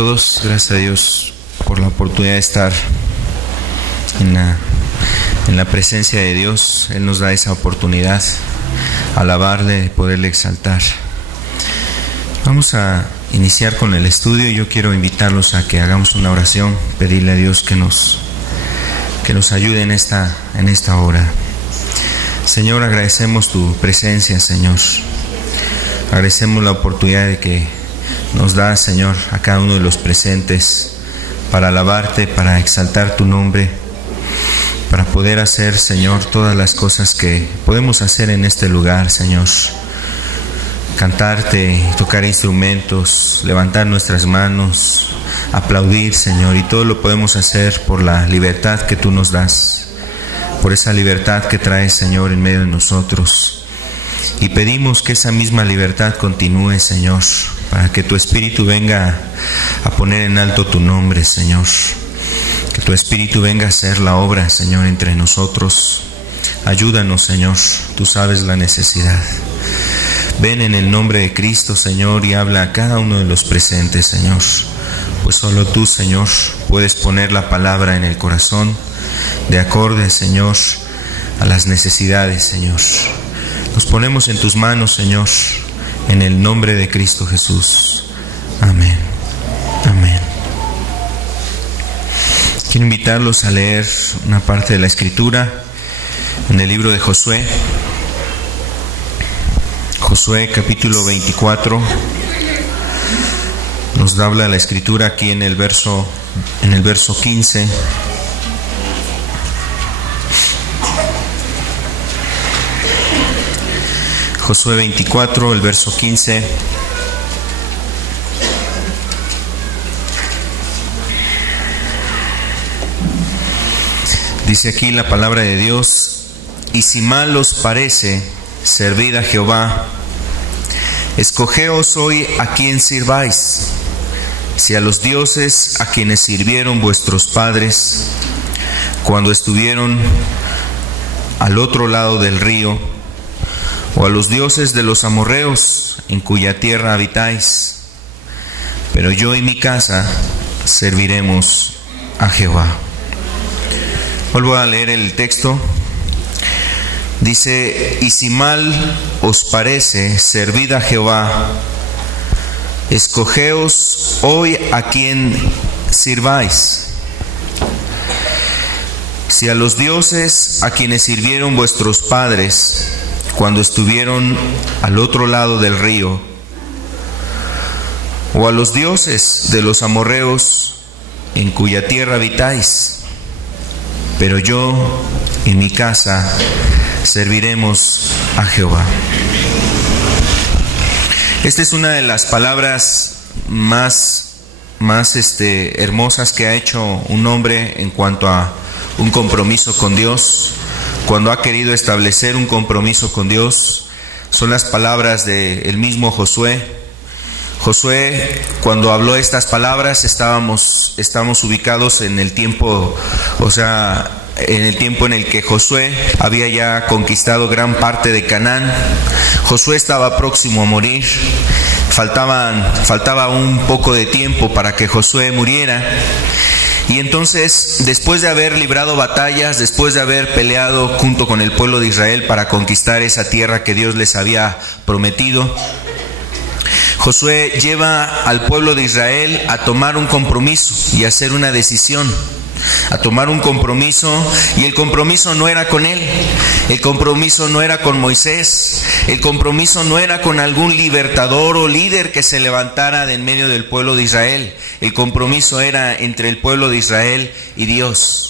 todos, gracias a Dios por la oportunidad de estar en la presencia de Dios. Él nos da esa oportunidad, alabarle, poderle exaltar. Vamos a iniciar con el estudio y yo quiero invitarlos a que hagamos una oración, pedirle a Dios que nos ayude en esta hora. Señor, agradecemos tu presencia, Señor. Agradecemos la oportunidad de que nos da, Señor, a cada uno de los presentes para alabarte, para exaltar tu nombre, para poder hacer, Señor, todas las cosas que podemos hacer en este lugar, Señor. Cantarte, tocar instrumentos, levantar nuestras manos, aplaudir, Señor, y todo lo podemos hacer por la libertad que tú nos das, por esa libertad que traes, Señor, en medio de nosotros. Y pedimos que esa misma libertad continúe, Señor, para que tu Espíritu venga a poner en alto tu nombre, Señor. Que tu Espíritu venga a hacer la obra, Señor, entre nosotros. Ayúdanos, Señor, tú sabes la necesidad. Ven en el nombre de Cristo, Señor, y habla a cada uno de los presentes, Señor. Pues solo tú, Señor, puedes poner la palabra en el corazón de acorde, Señor, a las necesidades, Señor. Nos ponemos en tus manos, Señor, en el nombre de Cristo Jesús. Amén. Amén. Quiero invitarlos a leer una parte de la Escritura en el libro de Josué. Josué capítulo 24. Nos habla la Escritura aquí en el verso 15. Josué 24, el verso 15. Dice aquí la palabra de Dios: y si mal os parece servid a Jehová, escogeos hoy a quien sirváis, si a los dioses a quienes sirvieron vuestros padres cuando estuvieron al otro lado del río, o a los dioses de los amorreos en cuya tierra habitáis. Pero yo y mi casa serviremos a Jehová. Vuelvo a leer el texto. Dice: y si mal os parece, servid a Jehová, escogeos hoy a quien sirváis, si a los dioses a quienes sirvieron vuestros padres cuando estuvieron al otro lado del río, o a los dioses de los amorreos en cuya tierra habitáis. Pero yo y mi casa serviremos a Jehová. Esta es una de las palabras más hermosas que ha hecho un hombre en cuanto a un compromiso con Dios. Cuando ha querido establecer un compromiso con Dios, son las palabras del mismo Josué. Josué, cuando habló estas palabras, estamos ubicados en el tiempo, en el tiempo en el que Josué había ya conquistado gran parte de Canaán. Josué estaba próximo a morir. Faltaba un poco de tiempo para que Josué muriera. Y entonces, después de haber librado batallas, después de haber peleado junto con el pueblo de Israel para conquistar esa tierra que Dios les había prometido, Josué lleva al pueblo de Israel a tomar un compromiso y a hacer una decisión, a tomar un compromiso, y el compromiso no era con él, el compromiso no era con Moisés, el compromiso no era con algún libertador o líder que se levantara de en medio del pueblo de Israel. El compromiso era entre el pueblo de Israel y Dios.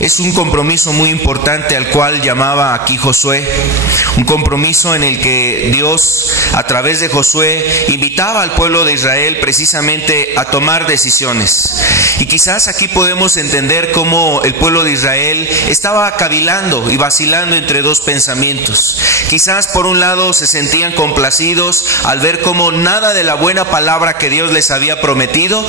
Es un compromiso muy importante al cual llamaba aquí Josué, un compromiso en el que Dios, a través de Josué, invitaba al pueblo de Israel precisamente a tomar decisiones. Y quizás aquí podemos entender cómo el pueblo de Israel estaba cavilando y vacilando entre dos pensamientos. Quizás por un lado se sentían complacidos al ver cómo nada de la buena palabra que Dios les había prometido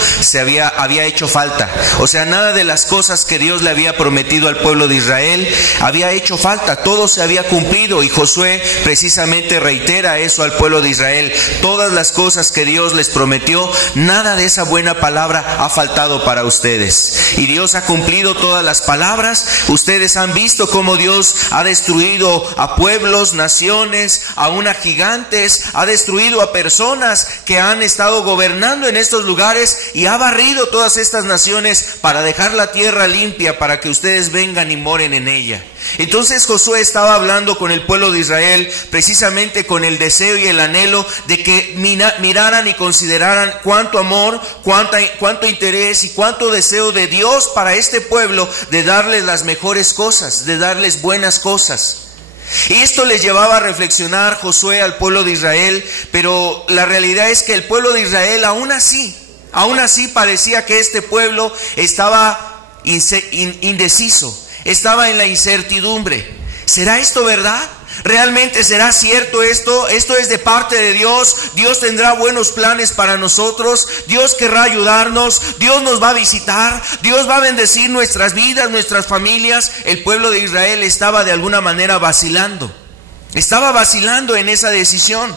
había hecho falta. O sea, nada de las cosas que Dios le había prometido prometido al pueblo de Israel había hecho falta, todo se había cumplido, y Josué precisamente reitera eso al pueblo de Israel. Todas las cosas que Dios les prometió, nada de esa buena palabra ha faltado para ustedes, y Dios ha cumplido todas las palabras. Ustedes han visto cómo Dios ha destruido a pueblos, naciones, aún a gigantes, ha destruido a personas que han estado gobernando en estos lugares, y ha barrido todas estas naciones para dejar la tierra limpia para que ustedes vengan y moren en ella. Entonces Josué estaba hablando con el pueblo de Israel precisamente con el deseo y el anhelo de que miraran y consideraran cuánto amor, cuánto interés y cuánto deseo de Dios para este pueblo, de darles las mejores cosas, de darles buenas cosas. Y esto les llevaba a reflexionar Josué al pueblo de Israel, pero la realidad es que el pueblo de Israel aún así parecía que este pueblo estaba indeciso, estaba en la incertidumbre. ¿Será esto verdad? ¿Realmente será cierto esto? ¿Esto es de parte de Dios? ¿Dios tendrá buenos planes para nosotros? ¿Dios querrá ayudarnos? ¿Dios nos va a visitar? ¿Dios va a bendecir nuestras vidas, nuestras familias? El pueblo de Israel estaba de alguna manera vacilando. Estaba vacilando en esa decisión.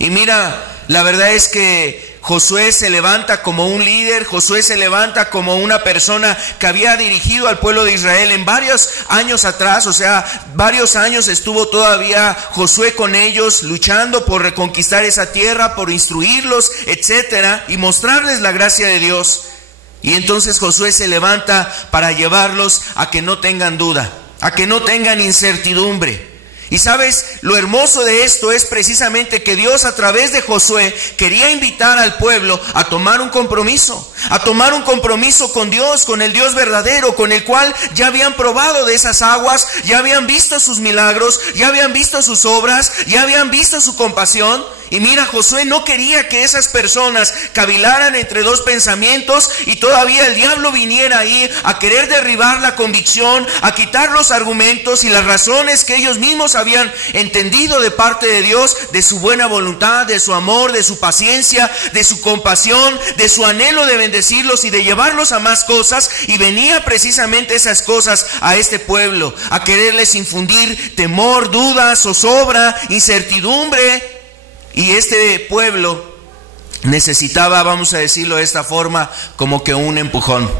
Y mira, la verdad es que Josué se levanta como un líder, Josué se levanta como una persona que había dirigido al pueblo de Israel en varios años atrás, o sea, varios años estuvo todavía Josué con ellos, luchando por reconquistar esa tierra, por instruirlos, etcétera, y mostrarles la gracia de Dios. Y entonces Josué se levanta para llevarlos a que no tengan duda, a que no tengan incertidumbre. Y sabes, lo hermoso de esto es precisamente que Dios a través de Josué quería invitar al pueblo a tomar un compromiso con Dios, con el Dios verdadero, con el cual ya habían probado de esas aguas, ya habían visto sus milagros, ya habían visto sus obras, ya habían visto su compasión. Y mira, Josué no quería que esas personas cavilaran entre dos pensamientos y todavía el diablo viniera ahí a querer derribar la convicción, a quitar los argumentos y las razones que ellos mismos habían entendido de parte de Dios, de su buena voluntad, de su amor, de su paciencia, de su compasión, de su anhelo de bendecirlos y de llevarlos a más cosas. Y venía precisamente esas cosas a este pueblo, a quererles infundir temor, duda, zozobra, incertidumbre. Y este pueblo necesitaba, vamos a decirlo de esta forma, como que un empujón.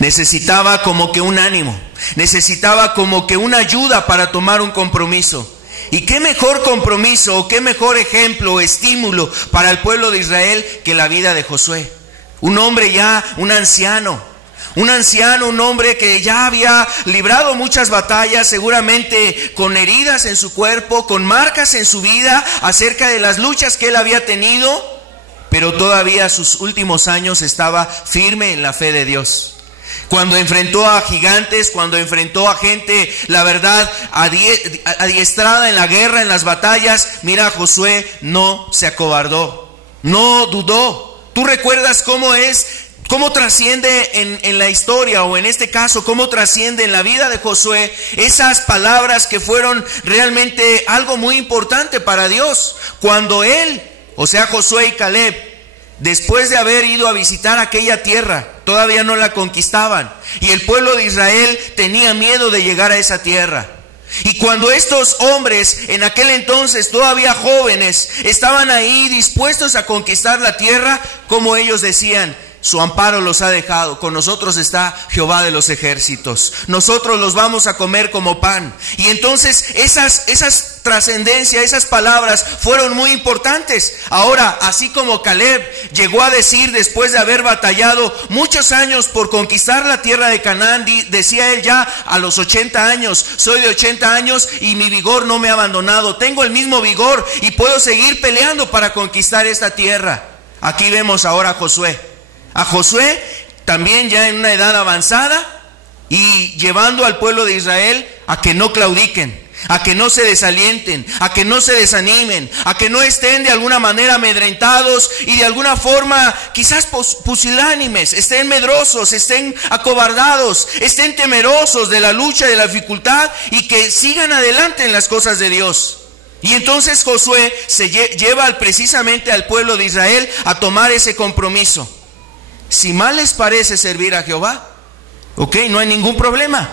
Necesitaba como que un ánimo. Necesitaba como que una ayuda para tomar un compromiso. Y qué mejor compromiso, o qué mejor ejemplo o estímulo para el pueblo de Israel que la vida de Josué. Un hombre ya, un anciano, un hombre que ya había librado muchas batallas, seguramente con heridas en su cuerpo, con marcas en su vida acerca de las luchas que él había tenido, pero todavía sus últimos años estaba firme en la fe de Dios. Cuando enfrentó a gigantes, cuando enfrentó a gente, la verdad, adiestrada en la guerra, en las batallas, mira, Josué no se acobardó, no dudó. ¿Tú recuerdas cómo trasciende en la historia, o en este caso, cómo trasciende en la vida de Josué esas palabras que fueron realmente algo muy importante para Dios? Cuando él, o sea Josué y Caleb, después de haber ido a visitar aquella tierra, todavía no la conquistaban, y el pueblo de Israel tenía miedo de llegar a esa tierra. Y cuando estos hombres, en aquel entonces todavía jóvenes, estaban ahí dispuestos a conquistar la tierra, como ellos decían: su amparo los ha dejado, con nosotros está Jehová de los ejércitos, nosotros los vamos a comer como pan. Y entonces esas trascendencias, esas palabras fueron muy importantes. Ahora, así como Caleb llegó a decir, después de haber batallado muchos años por conquistar la tierra de Canaán, decía él ya a los 80 años, soy de 80 años y mi vigor no me ha abandonado, tengo el mismo vigor y puedo seguir peleando para conquistar esta tierra. Aquí vemos ahora a Josué también ya en una edad avanzada, y llevando al pueblo de Israel a que no claudiquen, a que no se desalienten, a que no se desanimen, a que no estén de alguna manera amedrentados y de alguna forma quizás pusilánimes, estén medrosos, estén acobardados, estén temerosos de la lucha, de la dificultad, y que sigan adelante en las cosas de Dios. Y entonces Josué se lleva precisamente al pueblo de Israel a tomar ese compromiso. Si mal les parece servir a Jehová, ok, no hay ningún problema.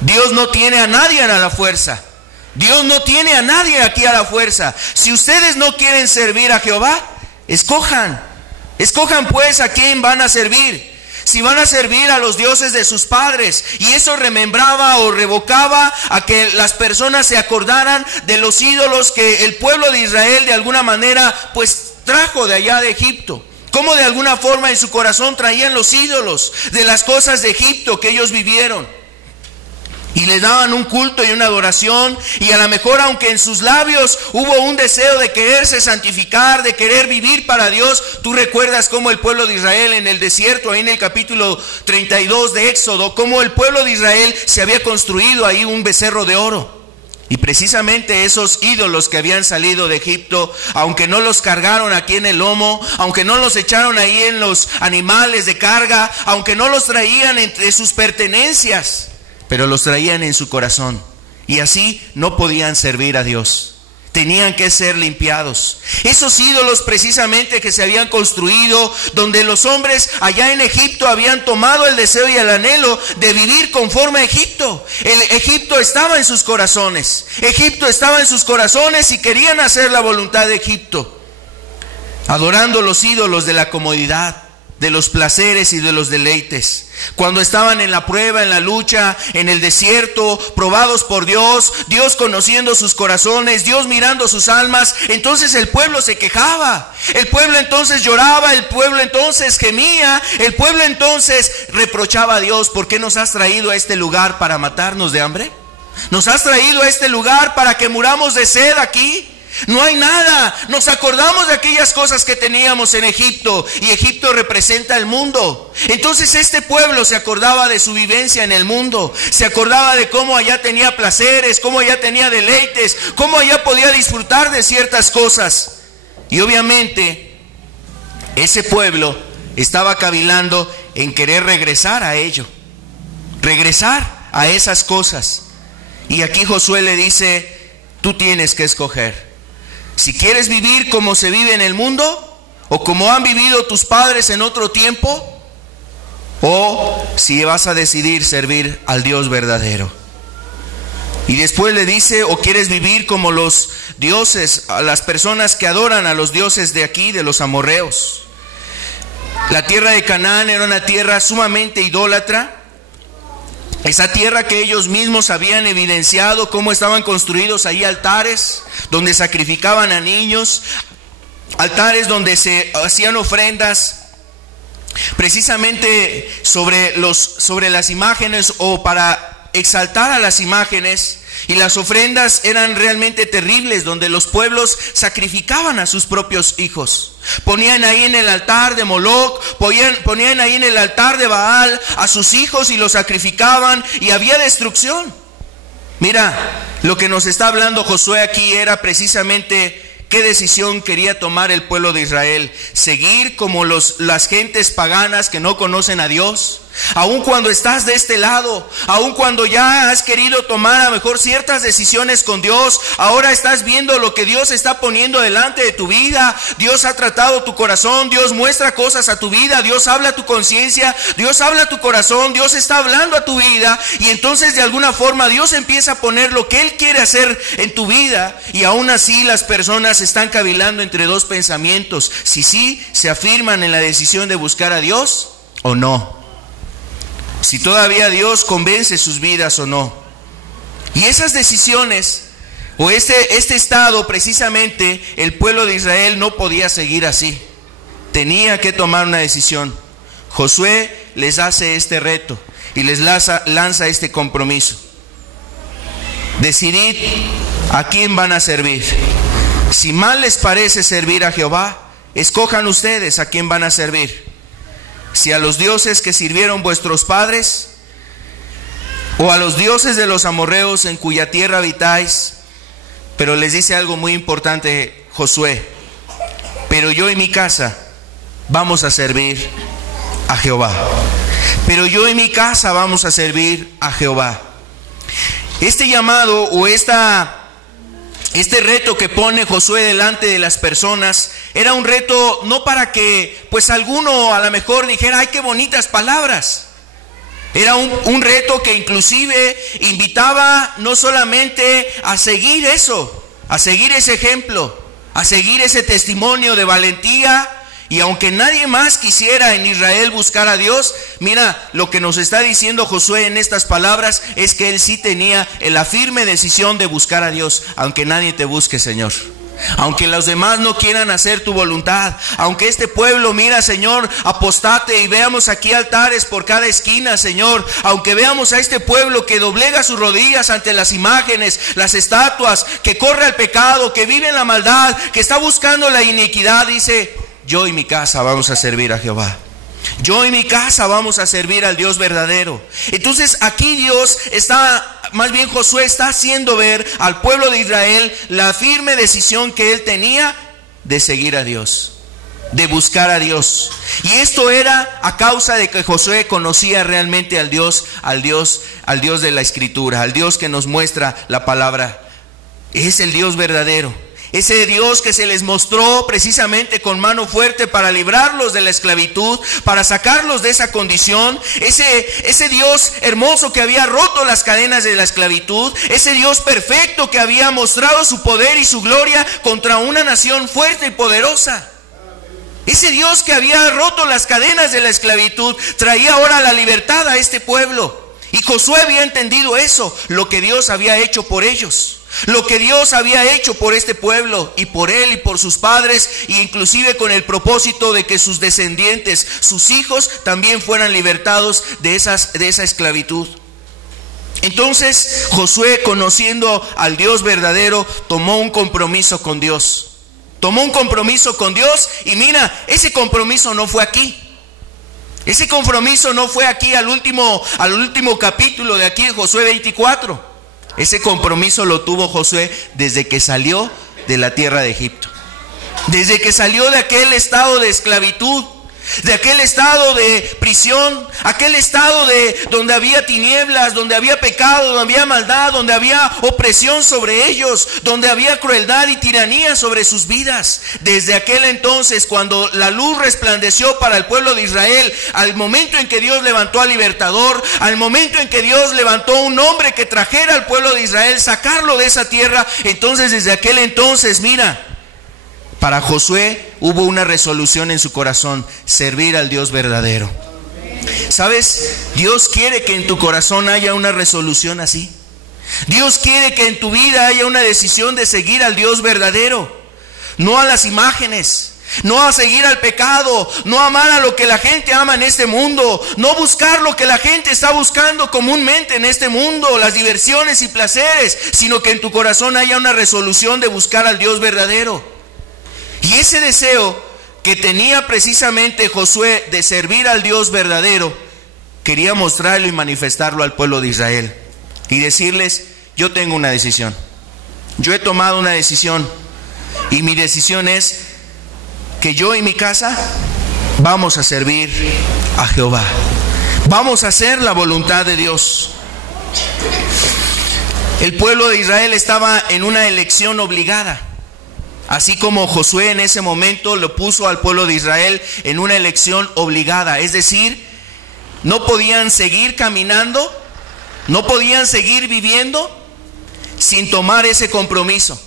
Dios no tiene a nadie a la fuerza. Dios no tiene a nadie aquí a la fuerza. Si ustedes no quieren servir a Jehová, escojan pues a quién van a servir. Si van a servir a los dioses de sus padres, y eso remembraba o revocaba a que las personas se acordaran de los ídolos que el pueblo de Israel de alguna manera pues trajo de allá de Egipto. Cómo de alguna forma en su corazón traían los ídolos de las cosas de Egipto que ellos vivieron. Y le daban un culto y una adoración, y a lo mejor aunque en sus labios hubo un deseo de quererse santificar, de querer vivir para Dios. Tú recuerdas cómo el pueblo de Israel en el desierto, ahí en el capítulo 32 de Éxodo, cómo el pueblo de Israel se había construido ahí un becerro de oro. Y precisamente esos ídolos que habían salido de Egipto, aunque no los cargaron aquí en el lomo, aunque no los echaron ahí en los animales de carga, aunque no los traían entre sus pertenencias, pero los traían en su corazón, y así no podían servir a Dios. Tenían que ser limpiados. Esos ídolos precisamente que se habían construido, donde los hombres allá en Egipto habían tomado el deseo y el anhelo de vivir conforme a Egipto. Egipto estaba en sus corazones. Egipto estaba en sus corazones y querían hacer la voluntad de Egipto, adorando los ídolos de la comodidad, de los placeres y de los deleites. Cuando estaban en la prueba, en la lucha, en el desierto, probados por Dios, Dios conociendo sus corazones, Dios mirando sus almas, entonces el pueblo se quejaba, el pueblo entonces lloraba, el pueblo entonces gemía, el pueblo entonces reprochaba a Dios: ¿por qué nos has traído a este lugar para matarnos de hambre? ¿Nos has traído a este lugar para que muramos de sed aquí? No hay nada. Nos acordamos de aquellas cosas que teníamos en Egipto, y Egipto representa el mundo. Entonces este pueblo se acordaba de su vivencia en el mundo, se acordaba de cómo allá tenía placeres, cómo allá tenía deleites, cómo allá podía disfrutar de ciertas cosas. Y obviamente ese pueblo estaba cavilando en querer regresar a ello, regresar a esas cosas. Y aquí Josué le dice: tú tienes que escoger. Si quieres vivir como se vive en el mundo, o como han vivido tus padres en otro tiempo, o si vas a decidir servir al Dios verdadero. Y después le dice: o quieres vivir como los dioses, a las personas que adoran a los dioses de aquí, de los amorreos. La tierra de Canaán era una tierra sumamente idólatra. Esa tierra que ellos mismos habían evidenciado, cómo estaban construidos ahí altares donde sacrificaban a niños, altares donde se hacían ofrendas precisamente sobre las imágenes, o para exaltar a las imágenes. Y las ofrendas eran realmente terribles, donde los pueblos sacrificaban a sus propios hijos. Ponían ahí en el altar de Moloc, ponían ahí en el altar de Baal a sus hijos y los sacrificaban, y había destrucción. Mira, lo que nos está hablando Josué aquí era precisamente qué decisión quería tomar el pueblo de Israel. Seguir como las gentes paganas que no conocen a Dios. Aun cuando estás de este lado, aun cuando ya has querido tomar a lo mejor ciertas decisiones con Dios, ahora estás viendo lo que Dios está poniendo delante de tu vida. Dios ha tratado tu corazón, Dios muestra cosas a tu vida, Dios habla a tu conciencia, Dios habla a tu corazón, Dios está hablando a tu vida, y entonces de alguna forma Dios empieza a poner lo que Él quiere hacer en tu vida. Y aún así las personas están cavilando entre dos pensamientos: si sí se afirman en la decisión de buscar a Dios o no, si todavía Dios convence sus vidas o no. Y esas decisiones, o este estado precisamente, el pueblo de Israel no podía seguir así. Tenía que tomar una decisión. Josué les hace este reto y les lanza este compromiso: decidid a quién van a servir. Si mal les parece servir a Jehová, escojan ustedes a quién van a servir. Si a los dioses que sirvieron vuestros padres, o a los dioses de los amorreos en cuya tierra habitáis. Pero les dice algo muy importante Josué: pero yo y mi casa vamos a servir a Jehová. Pero yo y mi casa vamos a servir a Jehová. Este llamado, o este reto que pone Josué delante de las personas, era un reto no para que pues alguno a lo mejor dijera: ¡ay, qué bonitas palabras! Era un reto que inclusive invitaba no solamente a seguir eso, a seguir ese ejemplo, a seguir ese testimonio de valentía. Y aunque nadie más quisiera en Israel buscar a Dios, mira, lo que nos está diciendo Josué en estas palabras es que él sí tenía la firme decisión de buscar a Dios, aunque nadie te busque, Señor. Aunque los demás no quieran hacer tu voluntad, aunque este pueblo, mira, Señor, apostate y veamos aquí altares por cada esquina, Señor, aunque veamos a este pueblo que doblega sus rodillas ante las imágenes, las estatuas, que corre al pecado, que vive en la maldad, que está buscando la iniquidad, dice: yo y mi casa vamos a servir a Jehová. Yo y mi casa vamos a servir al Dios verdadero. Entonces aquí Dios está, más bien Josué está haciendo ver al pueblo de Israel la firme decisión que él tenía de seguir a Dios, de buscar a Dios. Y esto era a causa de que Josué conocía realmente al Dios de la Escritura, al Dios que nos muestra la palabra. Es el Dios verdadero. Ese Dios que se les mostró precisamente con mano fuerte para librarlos de la esclavitud, para sacarlos de esa condición. Ese Dios hermoso que había roto las cadenas de la esclavitud. Ese Dios perfecto que había mostrado su poder y su gloria contra una nación fuerte y poderosa. Ese Dios que había roto las cadenas de la esclavitud traía ahora la libertad a este pueblo. Y Josué había entendido eso, lo que Dios había hecho por ellos. Lo que Dios había hecho por este pueblo y por él y por sus padres, e inclusive con el propósito de que sus descendientes, sus hijos, también fueran libertados de esa esclavitud. Entonces Josué, conociendo al Dios verdadero, tomó un compromiso con Dios. Tomó un compromiso con Dios y mira, ese compromiso no fue aquí. Ese compromiso no fue aquí al último capítulo de aquí en Josué 24. Ese compromiso lo tuvo Josué desde que salió de la tierra de Egipto. Desde que salió de aquel estado de esclavitud, de aquel estado de prisión, aquel estado donde había tinieblas, donde había pecado, donde había maldad, donde había opresión sobre ellos, donde había crueldad y tiranía sobre sus vidas. Desde aquel entonces, cuando la luz resplandeció para el pueblo de Israel, al momento en que Dios levantó al libertador, al momento en que Dios levantó un hombre que trajera al pueblo de Israel, sacarlo de esa tierra, entonces desde aquel entonces, mira, para Josué hubo una resolución en su corazón: servir al Dios verdadero. ¿Sabes? Dios quiere que en tu corazón haya una resolución así. Dios quiere que en tu vida haya una decisión de seguir al Dios verdadero, no a las imágenes, no a seguir al pecado, no amar a lo que la gente ama en este mundo, no buscar lo que la gente está buscando comúnmente en este mundo, las diversiones y placeres, sino que en tu corazón haya una resolución de buscar al Dios verdadero. Y ese deseo que tenía precisamente Josué de servir al Dios verdadero, quería mostrarlo y manifestarlo al pueblo de Israel y decirles: yo tengo una decisión, yo he tomado una decisión, y mi decisión es que yo y mi casa vamos a servir a Jehová, vamos a hacer la voluntad de Dios. El pueblo de Israel estaba en una elección obligada. Así como Josué en ese momento lo puso al pueblo de Israel en una elección obligada. Es decir, no podían seguir caminando, no podían seguir viviendo sin tomar ese compromiso,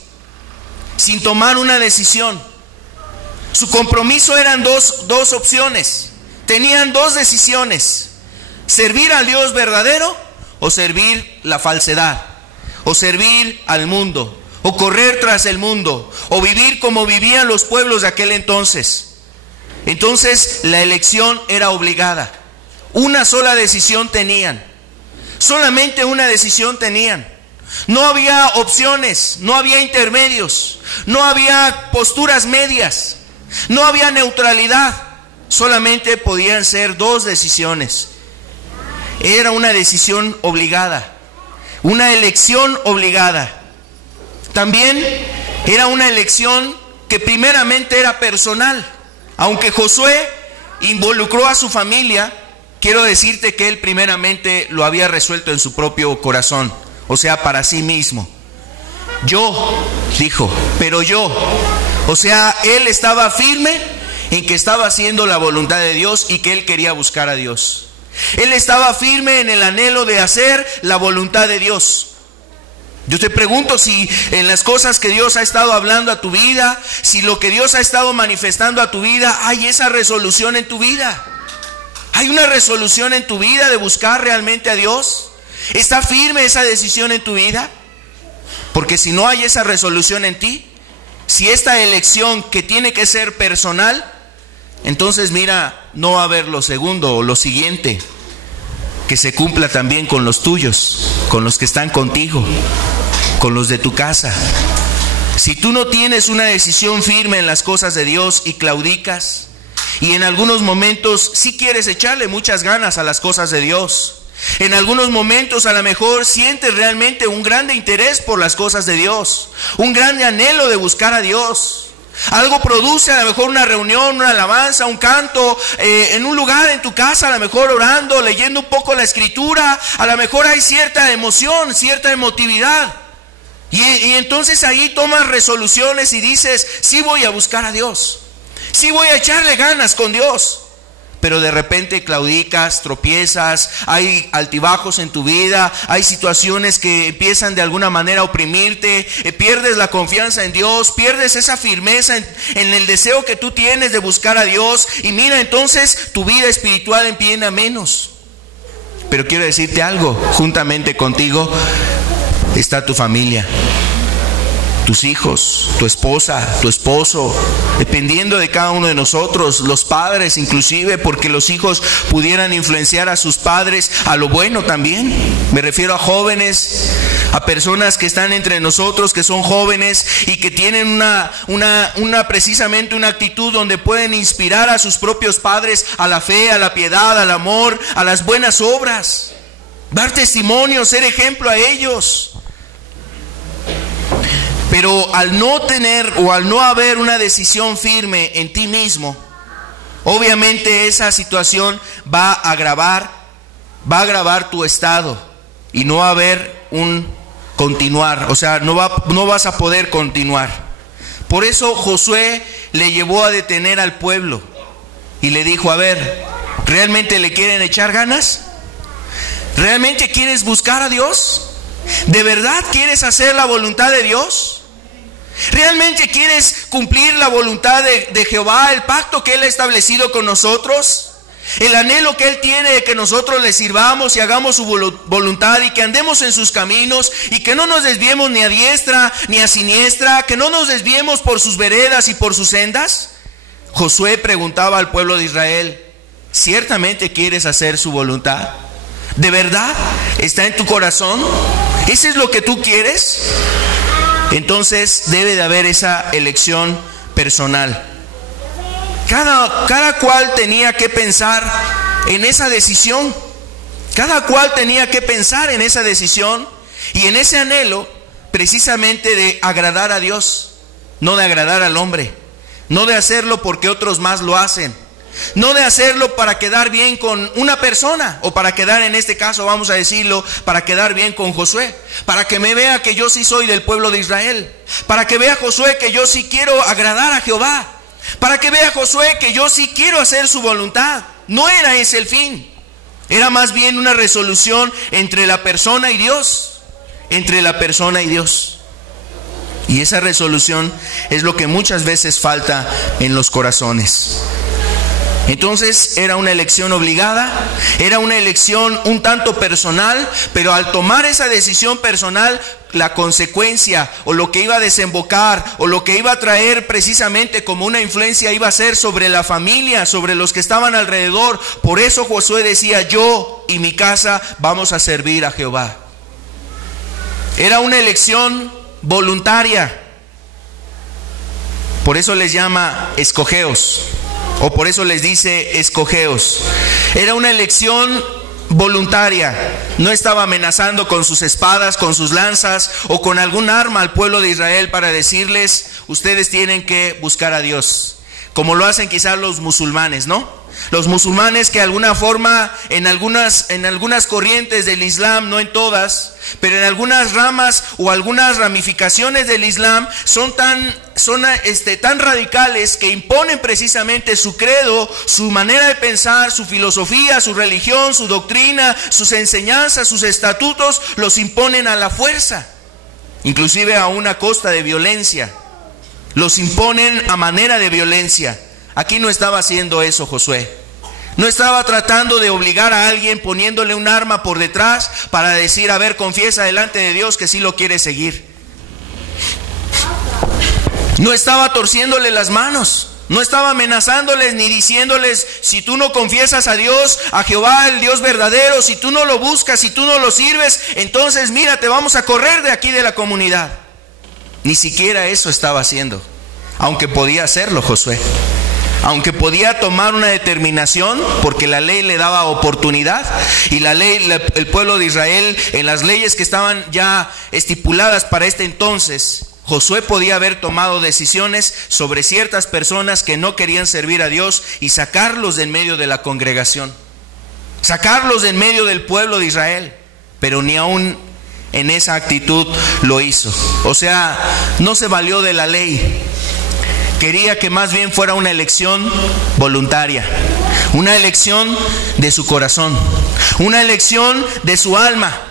sin tomar una decisión. Su compromiso eran dos opciones. Tenían dos decisiones: servir al Dios verdadero o servir la falsedad, o servir al mundo, o correr tras el mundo, o vivir como vivían los pueblos de aquel entonces. Entonces la elección era obligada. Una sola decisión tenían. Solamente una decisión tenían. No había opciones, no había intermedios, no había posturas medias, no había neutralidad. Solamente podían ser dos decisiones. Era una decisión obligada, una elección obligada. También era una elección que primeramente era personal. Aunque Josué involucró a su familia, quiero decirte que él primeramente lo había resuelto en su propio corazón, o sea, para sí mismo. Yo, dijo, pero yo. O sea, él estaba firme en que estaba haciendo la voluntad de Dios y que él quería buscar a Dios. Él estaba firme en el anhelo de hacer la voluntad de Dios. Yo te pregunto si en las cosas que Dios ha estado hablando a tu vida, si lo que Dios ha estado manifestando a tu vida, hay esa resolución en tu vida. ¿Hay una resolución en tu vida de buscar realmente a Dios? ¿Está firme esa decisión en tu vida? Porque si no hay esa resolución en ti, si esta elección que tiene que ser personal, entonces mira, no va a haber lo segundo o lo siguiente, que se cumpla también con los tuyos, con los que están contigo, con los de tu casa. Si tú no tienes una decisión firme en las cosas de Dios y claudicas, y en algunos momentos sí quieres echarle muchas ganas a las cosas de Dios, en algunos momentos a lo mejor sientes realmente un grande interés por las cosas de Dios, un grande anhelo de buscar a Dios. Algo produce a lo mejor una reunión, una alabanza, un canto, en un lugar en tu casa, a lo mejor orando, leyendo un poco la escritura, a lo mejor hay cierta emoción, cierta emotividad. Y entonces ahí tomas resoluciones y dices, sí voy a buscar a Dios, sí voy a echarle ganas con Dios. Pero de repente claudicas, tropiezas, hay altibajos en tu vida, hay situaciones que empiezan de alguna manera a oprimirte, pierdes la confianza en Dios, pierdes esa firmeza en el deseo que tú tienes de buscar a Dios, y mira, entonces tu vida espiritual empieza a menos. Pero quiero decirte algo, juntamente contigo está tu familia, tus hijos, tu esposa, tu esposo, dependiendo de cada uno de nosotros, los padres inclusive, porque los hijos pudieran influenciar a sus padres a lo bueno también. Me refiero a jóvenes, a personas que están entre nosotros, que son jóvenes y que tienen precisamente una actitud donde pueden inspirar a sus propios padres a la fe, a la piedad, al amor, a las buenas obras, dar testimonio, ser ejemplo a ellos. Pero al no tener o al no haber una decisión firme en ti mismo, obviamente esa situación va a agravar tu estado y no va a haber un continuar, o sea, no vas a poder continuar. Por eso Josué le llevó a detener al pueblo y le dijo, a ver, ¿realmente le quieren echar ganas? ¿Realmente quieres buscar a Dios? ¿De verdad quieres hacer la voluntad de Dios? ¿Realmente quieres cumplir la voluntad de Jehová, el pacto que Él ha establecido con nosotros? El anhelo que Él tiene de que nosotros le sirvamos y hagamos su voluntad y que andemos en sus caminos y que no nos desviemos ni a diestra ni a siniestra, que no nos desviemos por sus veredas y por sus sendas. Josué preguntaba al pueblo de Israel, ¿ciertamente quieres hacer su voluntad? ¿De verdad está en tu corazón? ¿Eso es lo que tú quieres? Entonces debe de haber esa elección personal. Cada cual tenía que pensar en esa decisión. Cada cual tenía que pensar en esa decisión y en ese anhelo precisamente de agradar a Dios, no de agradar al hombre, no de hacerlo porque otros más lo hacen, no de hacerlo para quedar bien con una persona o para quedar, en este caso vamos a decirlo, para quedar bien con Josué, para que me vea que yo sí soy del pueblo de Israel, para que vea Josué que yo sí quiero agradar a Jehová, para que vea Josué que yo sí quiero hacer su voluntad. No era ese el fin, era más bien una resolución entre la persona y Dios, entre la persona y Dios. Y esa resolución es lo que muchas veces falta en los corazones. Entonces era una elección obligada, era una elección un tanto personal, pero al tomar esa decisión personal, la consecuencia o lo que iba a desembocar o lo que iba a traer precisamente como una influencia iba a ser sobre la familia, sobre los que estaban alrededor. Por eso Josué decía, yo y mi casa vamos a servir a Jehová. Era una elección voluntaria. Por eso les llama escogeos. O por eso les dice escogeos. Era una elección voluntaria. No estaba amenazando con sus espadas, con sus lanzas o con algún arma al pueblo de Israel para decirles, ustedes tienen que buscar a Dios, como lo hacen quizás los musulmanes, ¿no? Los musulmanes que de alguna forma en algunas corrientes del Islam, no en todas, pero en algunas ramas o algunas ramificaciones del Islam son son tan radicales que imponen precisamente su credo, su manera de pensar, su filosofía, su religión, su doctrina, sus enseñanzas, sus estatutos, los imponen a la fuerza, inclusive a una costa de violencia. Los imponen a manera de violencia. Aquí no estaba haciendo eso Josué. No estaba tratando de obligar a alguien poniéndole un arma por detrás para decir, a ver, confiesa delante de Dios que sí lo quiere seguir. No estaba torciéndole las manos. No estaba amenazándoles ni diciéndoles, si tú no confiesas a Dios, a Jehová el Dios verdadero, si tú no lo buscas, si tú no lo sirves, entonces mira, te vamos a correr de aquí de la comunidad. Ni siquiera eso estaba haciendo, aunque podía hacerlo Josué, aunque podía tomar una determinación, porque la ley le daba oportunidad, y la ley, el pueblo de Israel, en las leyes que estaban ya estipuladas para este entonces, Josué podía haber tomado decisiones sobre ciertas personas que no querían servir a Dios y sacarlos de en medio de la congregación, sacarlos de en medio del pueblo de Israel, pero ni aún en esa actitud lo hizo. O sea, no se valió de la ley. Quería que más bien fuera una elección voluntaria, una elección de su corazón, una elección de su alma,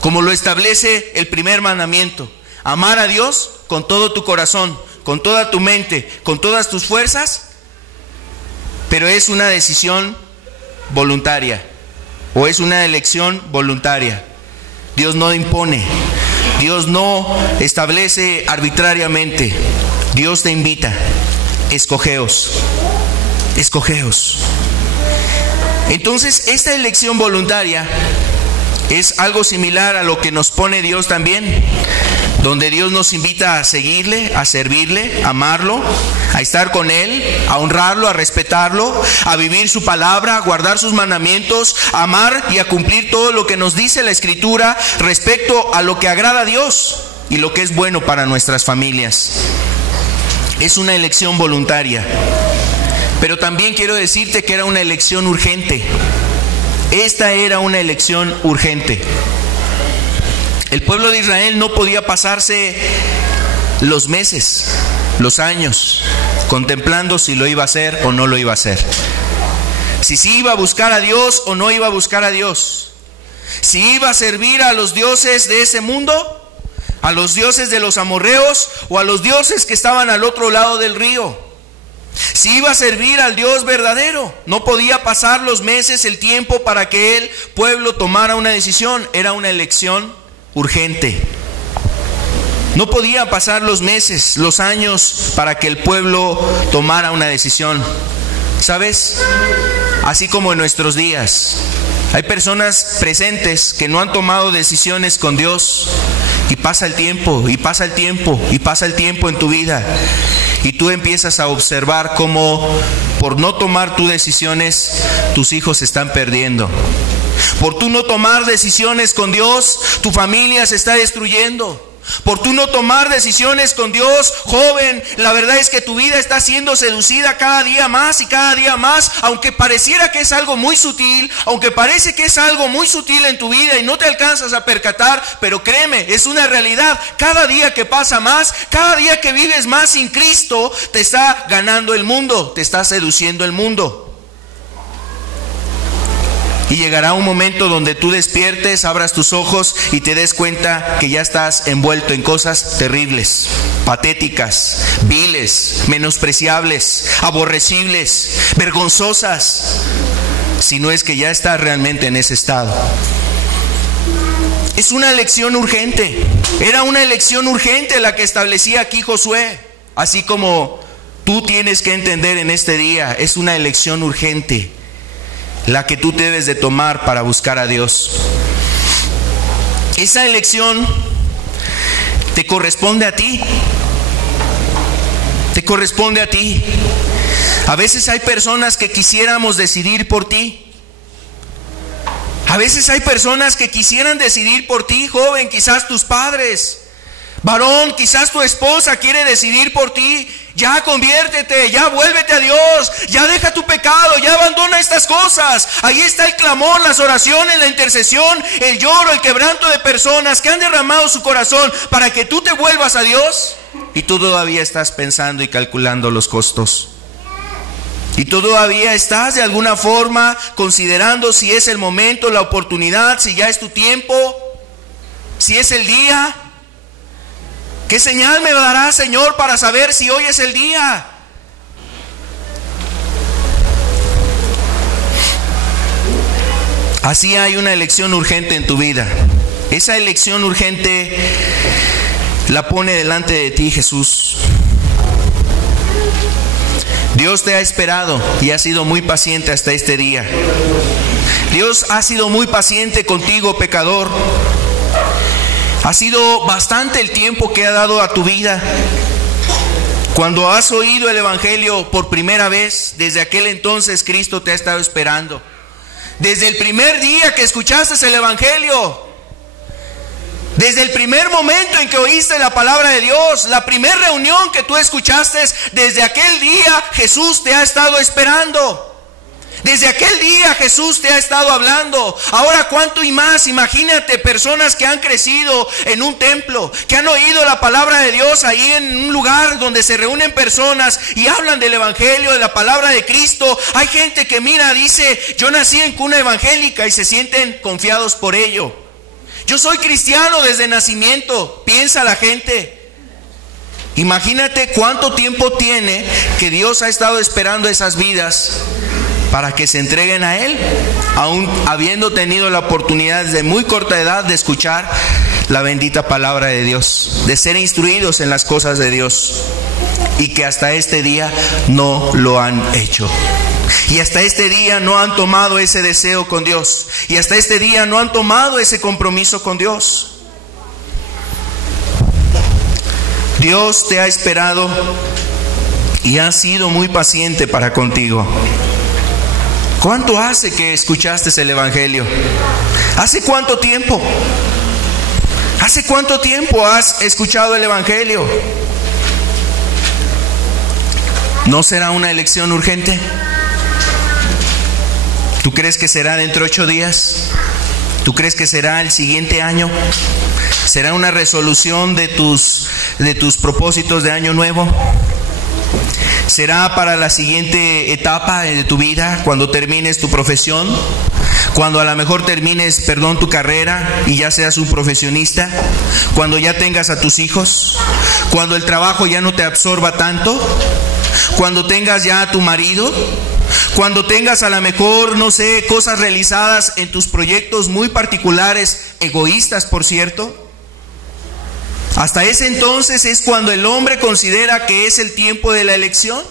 como lo establece el primer mandamiento: amar a Dios con todo tu corazón, con toda tu mente, con todas tus fuerzas. Pero es una decisión voluntaria, o es una elección voluntaria. Dios no impone, Dios no establece arbitrariamente. Dios te invita: escogeos, escogeos. Entonces, esta elección voluntaria es algo similar a lo que nos pone Dios también, donde Dios nos invita a seguirle, a servirle, a amarlo, a estar con Él, a honrarlo, a respetarlo, a vivir su palabra, a guardar sus mandamientos, a amar y a cumplir todo lo que nos dice la Escritura respecto a lo que agrada a Dios y lo que es bueno para nuestras familias. Es una elección voluntaria, pero también quiero decirte que era una elección urgente. Esta era una elección urgente. El pueblo de Israel no podía pasarse los meses, los años, contemplando si lo iba a hacer o no lo iba a hacer. Si sí iba a buscar a Dios o no iba a buscar a Dios. Si iba a servir a los dioses de ese mundo, a los dioses de los amorreos o a los dioses que estaban al otro lado del río. Si iba a servir al Dios verdadero, no podía pasar los meses, el tiempo para que el pueblo tomara una decisión. Era una elección urgente. No podía pasar los meses, los años para que el pueblo tomara una decisión. ¿Sabes? Así como en nuestros días, hay personas presentes que no han tomado decisiones con Dios, y pasa el tiempo, y pasa el tiempo, y pasa el tiempo en tu vida, y tú empiezas a observar cómo por no tomar tus decisiones, tus hijos se están perdiendo. Por tú no tomar decisiones con Dios, tu familia se está destruyendo. Por tú no tomar decisiones con Dios, joven, la verdad es que tu vida está siendo seducida cada día más y cada día más, aunque pareciera que es algo muy sutil, aunque parece que es algo muy sutil en tu vida y no te alcanzas a percatar, pero créeme, es una realidad. Cada día que pasa más, cada día que vives más sin Cristo, te está ganando el mundo, te está seduciendo el mundo. Y llegará un momento donde tú despiertes, abras tus ojos y te des cuenta que ya estás envuelto en cosas terribles, patéticas, viles, menospreciables, aborrecibles, vergonzosas, si no es que ya estás realmente en ese estado. Es una elección urgente. Era una elección urgente la que establecía aquí Josué. Así como tú tienes que entender en este día, es una elección urgente la que tú debes de tomar para buscar a Dios. Esa elección te corresponde a ti. Te corresponde a ti. A veces hay personas que quisiéramos decidir por ti. A veces hay personas que quisieran decidir por ti, joven, quizás tus padres. Varón, quizás tu esposa quiere decidir por ti. Ya conviértete, ya vuélvete a Dios, ya deja tu pecado, ya abandona estas cosas. Ahí está el clamor, las oraciones, la intercesión, el lloro, el quebranto de personas que han derramado su corazón para que tú te vuelvas a Dios. Y tú todavía estás pensando y calculando los costos. Y tú todavía estás de alguna forma considerando si es el momento, la oportunidad, si ya es tu tiempo, si es el día. ¿Qué señal me dará, Señor, para saber si hoy es el día? Así hay una elección urgente en tu vida. Esa elección urgente la pone delante de ti Jesús. Dios te ha esperado y ha sido muy paciente hasta este día. Dios ha sido muy paciente contigo, pecador. Ha sido bastante el tiempo que ha dado a tu vida. Cuando has oído el Evangelio por primera vez, desde aquel entonces Cristo te ha estado esperando. Desde el primer día que escuchaste el Evangelio, desde el primer momento en que oíste la palabra de Dios, la primera reunión que tú escuchaste, desde aquel día Jesús te ha estado esperando. Desde aquel día Jesús te ha estado hablando. Ahora cuánto y más, imagínate personas que han crecido en un templo, que han oído la palabra de Dios ahí en un lugar donde se reúnen personas y hablan del Evangelio, de la palabra de Cristo. Hay gente que mira, dice, yo nací en cuna evangélica, y se sienten confiados por ello. Yo soy cristiano desde nacimiento, piensa la gente. Imagínate cuánto tiempo tiene que Dios ha estado esperando esas vidas para que se entreguen a Él, aún habiendo tenido la oportunidad desde muy corta edad de escuchar la bendita palabra de Dios, de ser instruidos en las cosas de Dios, y que hasta este día no lo han hecho. Y hasta este día no han tomado ese deseo con Dios, y hasta este día no han tomado ese compromiso con Dios. Dios te ha esperado y ha sido muy paciente para contigo. ¿Cuánto hace que escuchaste el Evangelio? ¿Hace cuánto tiempo? ¿Hace cuánto tiempo has escuchado el Evangelio? ¿No será una elección urgente? ¿Tú crees que será dentro de 8 días? ¿Tú crees que será el siguiente año? ¿Será una resolución de tus propósitos de año nuevo? ¿Será para la siguiente etapa de tu vida, cuando termines tu profesión? Cuando a lo mejor termines, tu carrera y ya seas un profesionista. Cuando ya tengas a tus hijos. Cuando el trabajo ya no te absorba tanto. Cuando tengas ya a tu marido. Cuando tengas a lo mejor, cosas realizadas en tus proyectos muy particulares, egoístas por cierto. Hasta ese entonces es cuando el hombre considera que es el tiempo de la elección,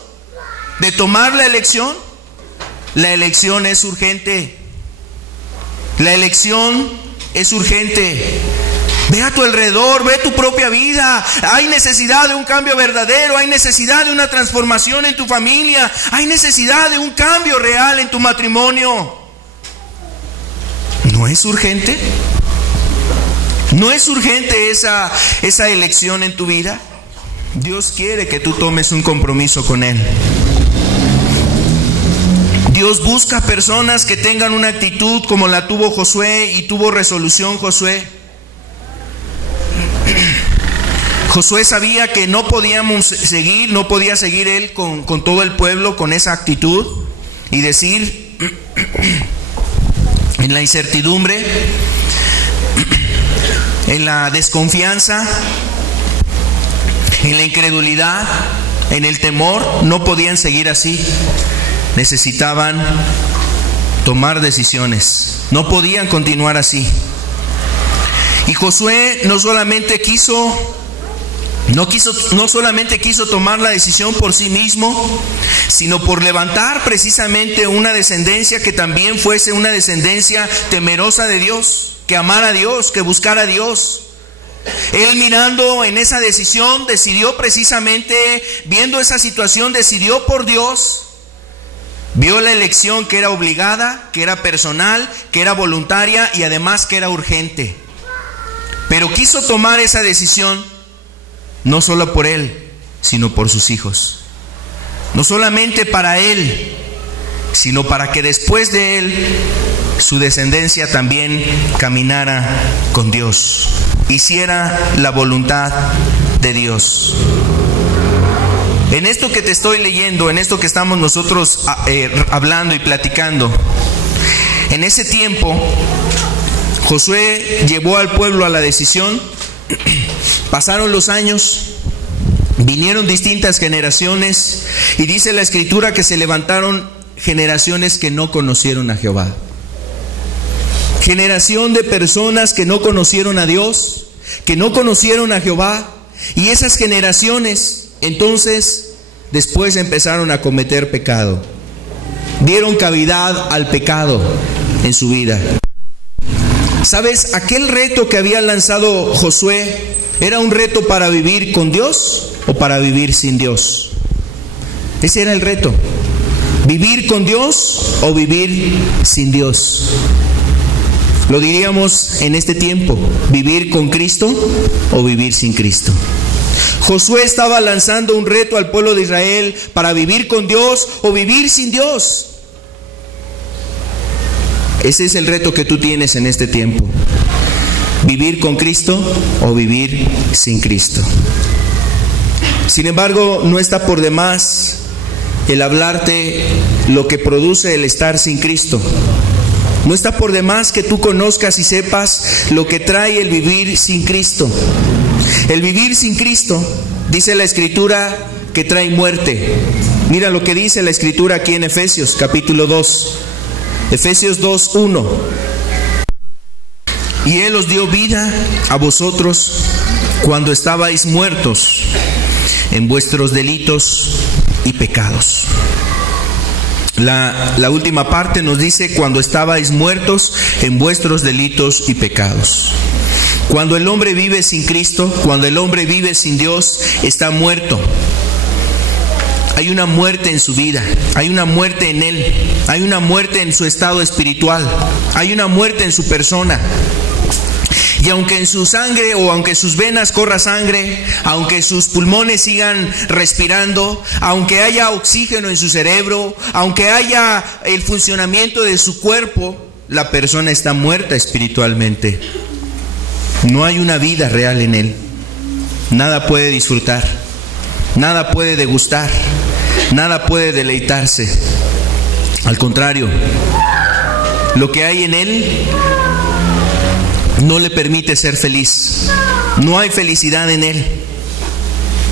de tomar la elección. La elección es urgente. La elección es urgente. Ve a tu alrededor, ve tu propia vida. Hay necesidad de un cambio verdadero, hay necesidad de una transformación en tu familia, hay necesidad de un cambio real en tu matrimonio. ¿No es urgente? ¿No es urgente esa elección en tu vida? Dios quiere que tú tomes un compromiso con Él. Dios busca personas que tengan una actitud como la tuvo Josué, y tuvo resolución Josué. Josué sabía que no podía seguir él con todo el pueblo con esa actitud y decir en la incertidumbre, en la desconfianza, en la incredulidad, en el temor. No podían seguir así. Necesitaban tomar decisiones. No podían continuar así. Y Josué no solamente quiso tomar la decisión por sí mismo, sino por levantar precisamente una descendencia que también fuese una descendencia temerosa de Dios, que amara a Dios, que buscara a Dios. Él, mirando en esa decisión, decidió precisamente, viendo esa situación, decidió por Dios. Vio la elección que era obligada, que era personal, que era voluntaria y además que era urgente. Pero quiso tomar esa decisión no solo por él, sino por sus hijos. No solamente para él, sino para que después de él su descendencia también caminara con Dios, hiciera la voluntad de Dios. En esto que te estoy leyendo, en esto que estamos nosotros hablando y platicando, en ese tiempo Josué llevó al pueblo a la decisión. Pasaron los años, vinieron distintas generaciones, y dice la Escritura que se levantaron generaciones que no conocieron a Jehová. Generación de personas que no conocieron a Dios, que no conocieron a Jehová, y esas generaciones entonces después empezaron a cometer pecado. Dieron cavidad al pecado en su vida. ¿Sabes? Aquel reto que había lanzado Josué era un reto para vivir con Dios o para vivir sin Dios. Ese era el reto. Vivir con Dios o vivir sin Dios. Lo diríamos en este tiempo: vivir con Cristo o vivir sin Cristo. Josué estaba lanzando un reto al pueblo de Israel para vivir con Dios o vivir sin Dios. Ese es el reto que tú tienes en este tiempo: vivir con Cristo o vivir sin Cristo. Sin embargo, no está por demás el hablarte lo que produce el estar sin Cristo. No está por demás que tú conozcas y sepas lo que trae el vivir sin Cristo. El vivir sin Cristo, dice la Escritura, que trae muerte. Mira lo que dice la Escritura aquí en Efesios capítulo 2. Efesios 2:1. Y Él os dio vida a vosotros cuando estabais muertos en vuestros delitos y pecados. La última parte nos dice: cuando estabais muertos en vuestros delitos y pecados. Cuando el hombre vive sin Cristo, cuando el hombre vive sin Dios, está muerto. Hay una muerte en su vida, hay una muerte en él, hay una muerte en su estado espiritual, hay una muerte en su persona. Y aunque en su sangre o aunque sus venas corra sangre, aunque sus pulmones sigan respirando, aunque haya oxígeno en su cerebro, aunque haya el funcionamiento de su cuerpo, la persona está muerta espiritualmente. No hay una vida real en él. Nada puede disfrutar, nada puede degustar, nada puede deleitarse. Al contrario, lo que hay en él no le permite ser feliz. No hay felicidad en él.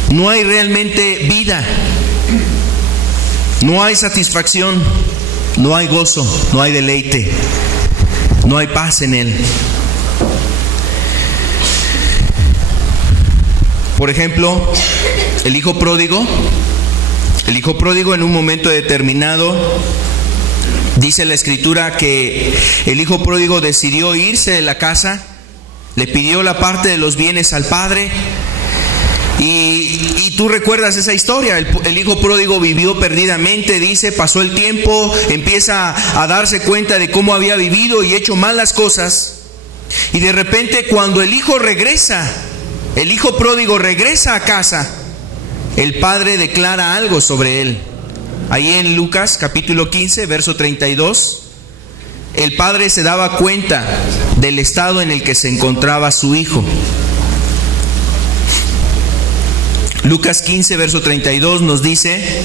No hay realmente vida. No hay satisfacción. No hay gozo. No hay deleite. No hay paz en él. Por ejemplo, el hijo pródigo en un momento determinado, dice la Escritura que el hijo pródigo decidió irse de la casa, le pidió la parte de los bienes al padre, y tú recuerdas esa historia. El hijo pródigo vivió perdidamente, dice, pasó el tiempo, empieza a darse cuenta de cómo había vivido y hecho mal las cosas, y de repente cuando el hijo pródigo regresa a casa, el padre declara algo sobre él. Ahí en Lucas capítulo 15, verso 32, el padre se daba cuenta del estado en el que se encontraba su hijo. Lucas 15, verso 32 nos dice: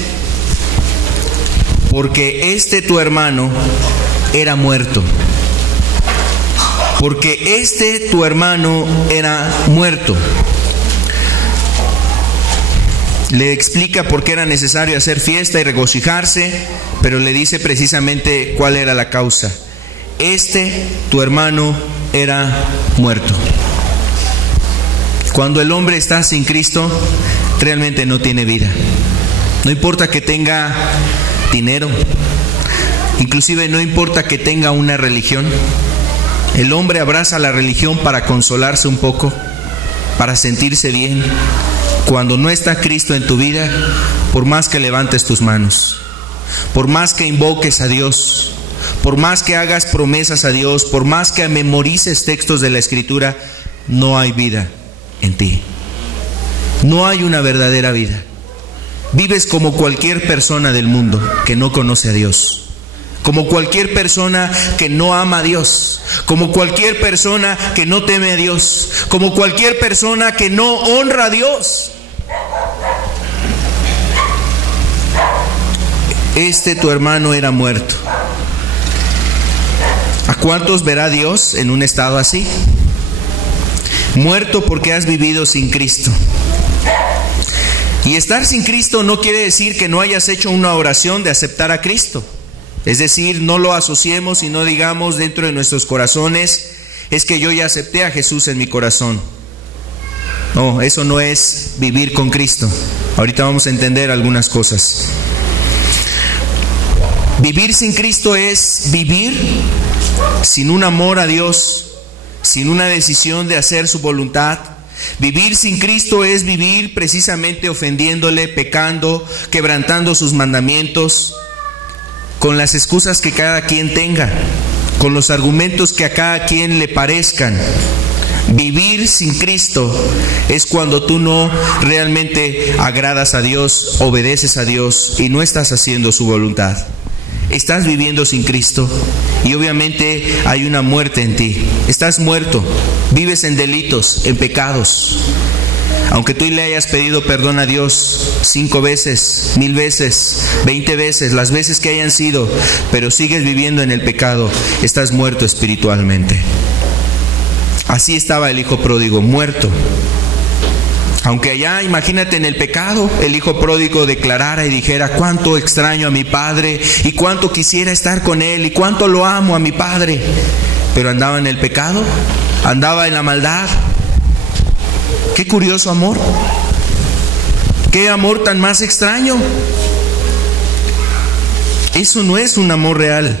porque tu hermano era muerto. Porque tu hermano era muerto. Le explica por qué era necesario hacer fiesta y regocijarse, pero le dice precisamente cuál era la causa. Tu hermano era muerto. Cuando el hombre está sin Cristo, realmente no tiene vida. No importa que tenga dinero, inclusive no importa que tenga una religión. El hombre abraza la religión para consolarse un poco, para sentirse bien. Cuando no está Cristo en tu vida, por más que levantes tus manos, por más que invoques a Dios, por más que hagas promesas a Dios, por más que memorices textos de la Escritura, no hay vida en ti. No hay una verdadera vida. vives como cualquier persona del mundo que no conoce a Dios. Como cualquier persona que no ama a Dios, como cualquier persona que no teme a Dios, como cualquier persona que no honra a Dios. Tu hermano era muerto. ¿A cuántos verá Dios en un estado así? Muerto porque has vivido sin Cristo. Y estar sin Cristo no quiere decir que no hayas hecho una oración de aceptar a Cristo. Es decir, no lo asociemos y no digamos dentro de nuestros corazones, es que yo ya acepté a Jesús en mi corazón. No, eso no es vivir con Cristo. Ahorita vamos a entender algunas cosas. Vivir sin Cristo es vivir sin un amor a Dios, sin una decisión de hacer su voluntad. Vivir sin Cristo es vivir precisamente ofendiéndole, pecando, quebrantando sus mandamientos, con las excusas que cada quien tenga, con los argumentos que a cada quien le parezcan. Vivir sin Cristo es cuando tú no realmente agradas a Dios, obedeces a Dios y no estás haciendo su voluntad. Estás viviendo sin Cristo y obviamente hay una muerte en ti. Estás muerto, vives en delitos, en pecados. Aunque tú le hayas pedido perdón a Dios 5 veces, 1000 veces, 20 veces, las veces que hayan sido, pero sigues viviendo en el pecado, estás muerto espiritualmente. Así estaba el hijo pródigo, muerto. Aunque allá, imagínate, en el pecado, el hijo pródigo declarara y dijera: cuánto extraño a mi padre y cuánto quisiera estar con él y cuánto lo amo a mi padre. Pero andaba en el pecado, andaba en la maldad. Qué curioso amor. Qué amor tan más extraño. Eso no es un amor real.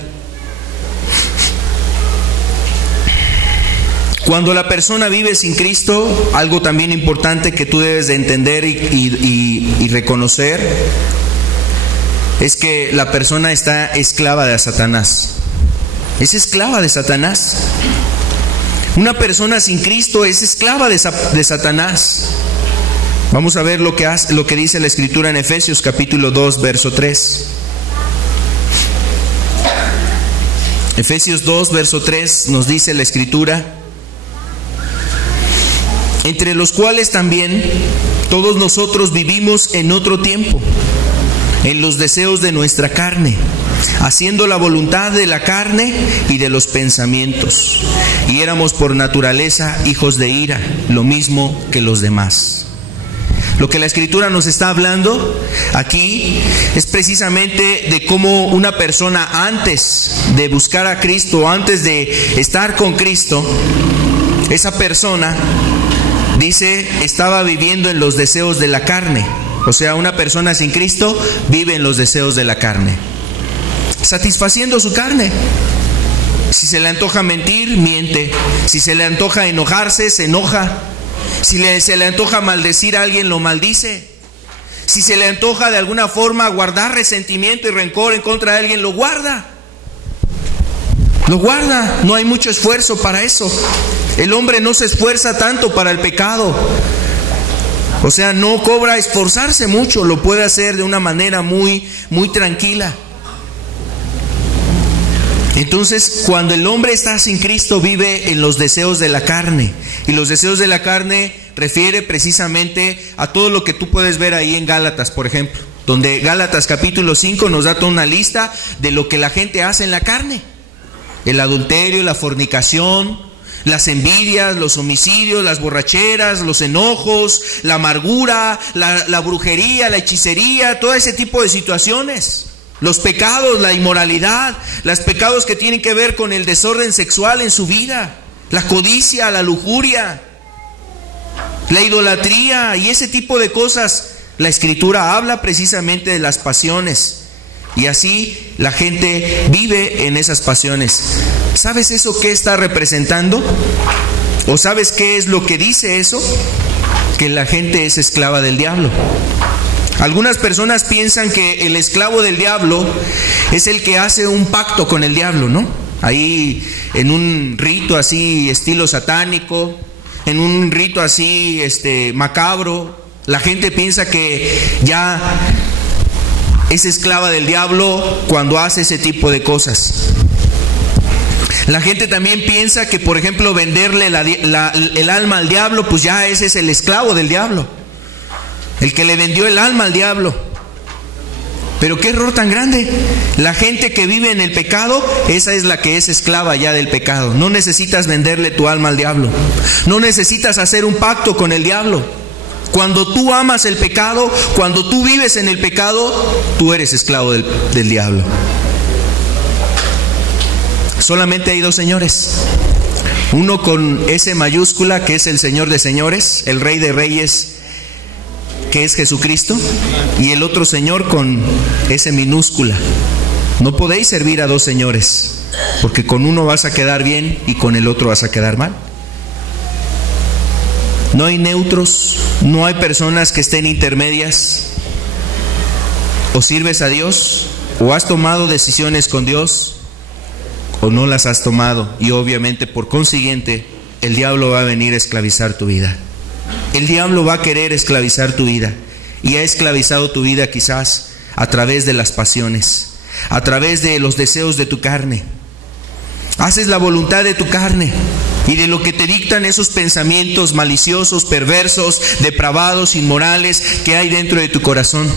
Cuando la persona vive sin Cristo, algo también importante que tú debes de entender y reconocer es que la persona está esclava de Satanás. Es esclava de Satanás. Una persona sin Cristo es esclava de Satanás. Vamos a ver lo que dice la Escritura en Efesios capítulo 2, verso 3. Efesios 2, verso 3 nos dice la Escritura: entre los cuales también todos nosotros vivimos en otro tiempo, en los deseos de nuestra carne, haciendo la voluntad de la carne y de los pensamientos. Y éramos por naturaleza hijos de ira, lo mismo que los demás. Lo que la Escritura nos está hablando aquí es precisamente de cómo una persona, antes de buscar a Cristo, antes de estar con Cristo, esa persona, dice, estaba viviendo en los deseos de la carne. O sea, una persona sin Cristo vive en los deseos de la carne, satisfaciendo su carne. Si se le antoja mentir, miente. Si se le antoja enojarse, se enoja. Si se le antoja maldecir a alguien, lo maldice. Si se le antoja de alguna forma guardar resentimiento y rencor en contra de alguien, lo guarda. Lo guarda. No hay mucho esfuerzo para eso. El hombre no se esfuerza tanto para el pecado. O sea, no cobra esforzarse mucho. Lo puede hacer de una manera muy, muy tranquila. Entonces, cuando el hombre está sin Cristo, vive en los deseos de la carne. Y los deseos de la carne refiere precisamente a todo lo que tú puedes ver ahí en Gálatas, por ejemplo, donde Gálatas capítulo 5 nos da toda una lista de lo que la gente hace en la carne: el adulterio, la fornicación, las envidias, los homicidios, las borracheras, los enojos, la amargura, la brujería, la hechicería, todo ese tipo de situaciones. Los pecados, la inmoralidad, los pecados que tienen que ver con el desorden sexual en su vida, la codicia, la lujuria, la idolatría y ese tipo de cosas. La Escritura habla precisamente de las pasiones. Y así la gente vive en esas pasiones. ¿Sabes eso qué está representando? ¿O sabes qué es lo que dice eso? Que la gente es esclava del diablo. Algunas personas piensan que el esclavo del diablo es el que hace un pacto con el diablo, ¿no? Ahí en un rito así estilo satánico, en un rito así macabro, La gente piensa que ya es esclava del diablo cuando hace ese tipo de cosas. La gente también piensa que, por ejemplo, venderle el alma al diablo, pues ya ese es el esclavo del diablo, el que le vendió el alma al diablo. Pero qué error tan grande. La gente que vive en el pecado, esa es la que es esclava ya del pecado. No necesitas venderle tu alma al diablo, no necesitas hacer un pacto con el diablo. Cuando tú amas el pecado, cuando tú vives en el pecado, tú eres esclavo del diablo. Solamente hay dos señores. Uno con S mayúscula, que es el Señor de señores, el Rey de reyes, que es Jesucristo. Y el otro Señor con S minúscula. No podéis servir a dos señores, porque con uno vas a quedar bien y con el otro vas a quedar mal. No hay neutros, no hay personas que estén intermedias. O sirves a Dios, o has tomado decisiones con Dios, o no las has tomado. Y obviamente, por consiguiente, el diablo va a venir a esclavizar tu vida. El diablo va a querer esclavizar tu vida. Y ha esclavizado tu vida quizás a través de las pasiones, a través de los deseos de tu carne. Haces la voluntad de tu carne y de lo que te dictan esos pensamientos maliciosos, perversos, depravados, inmorales que hay dentro de tu corazón.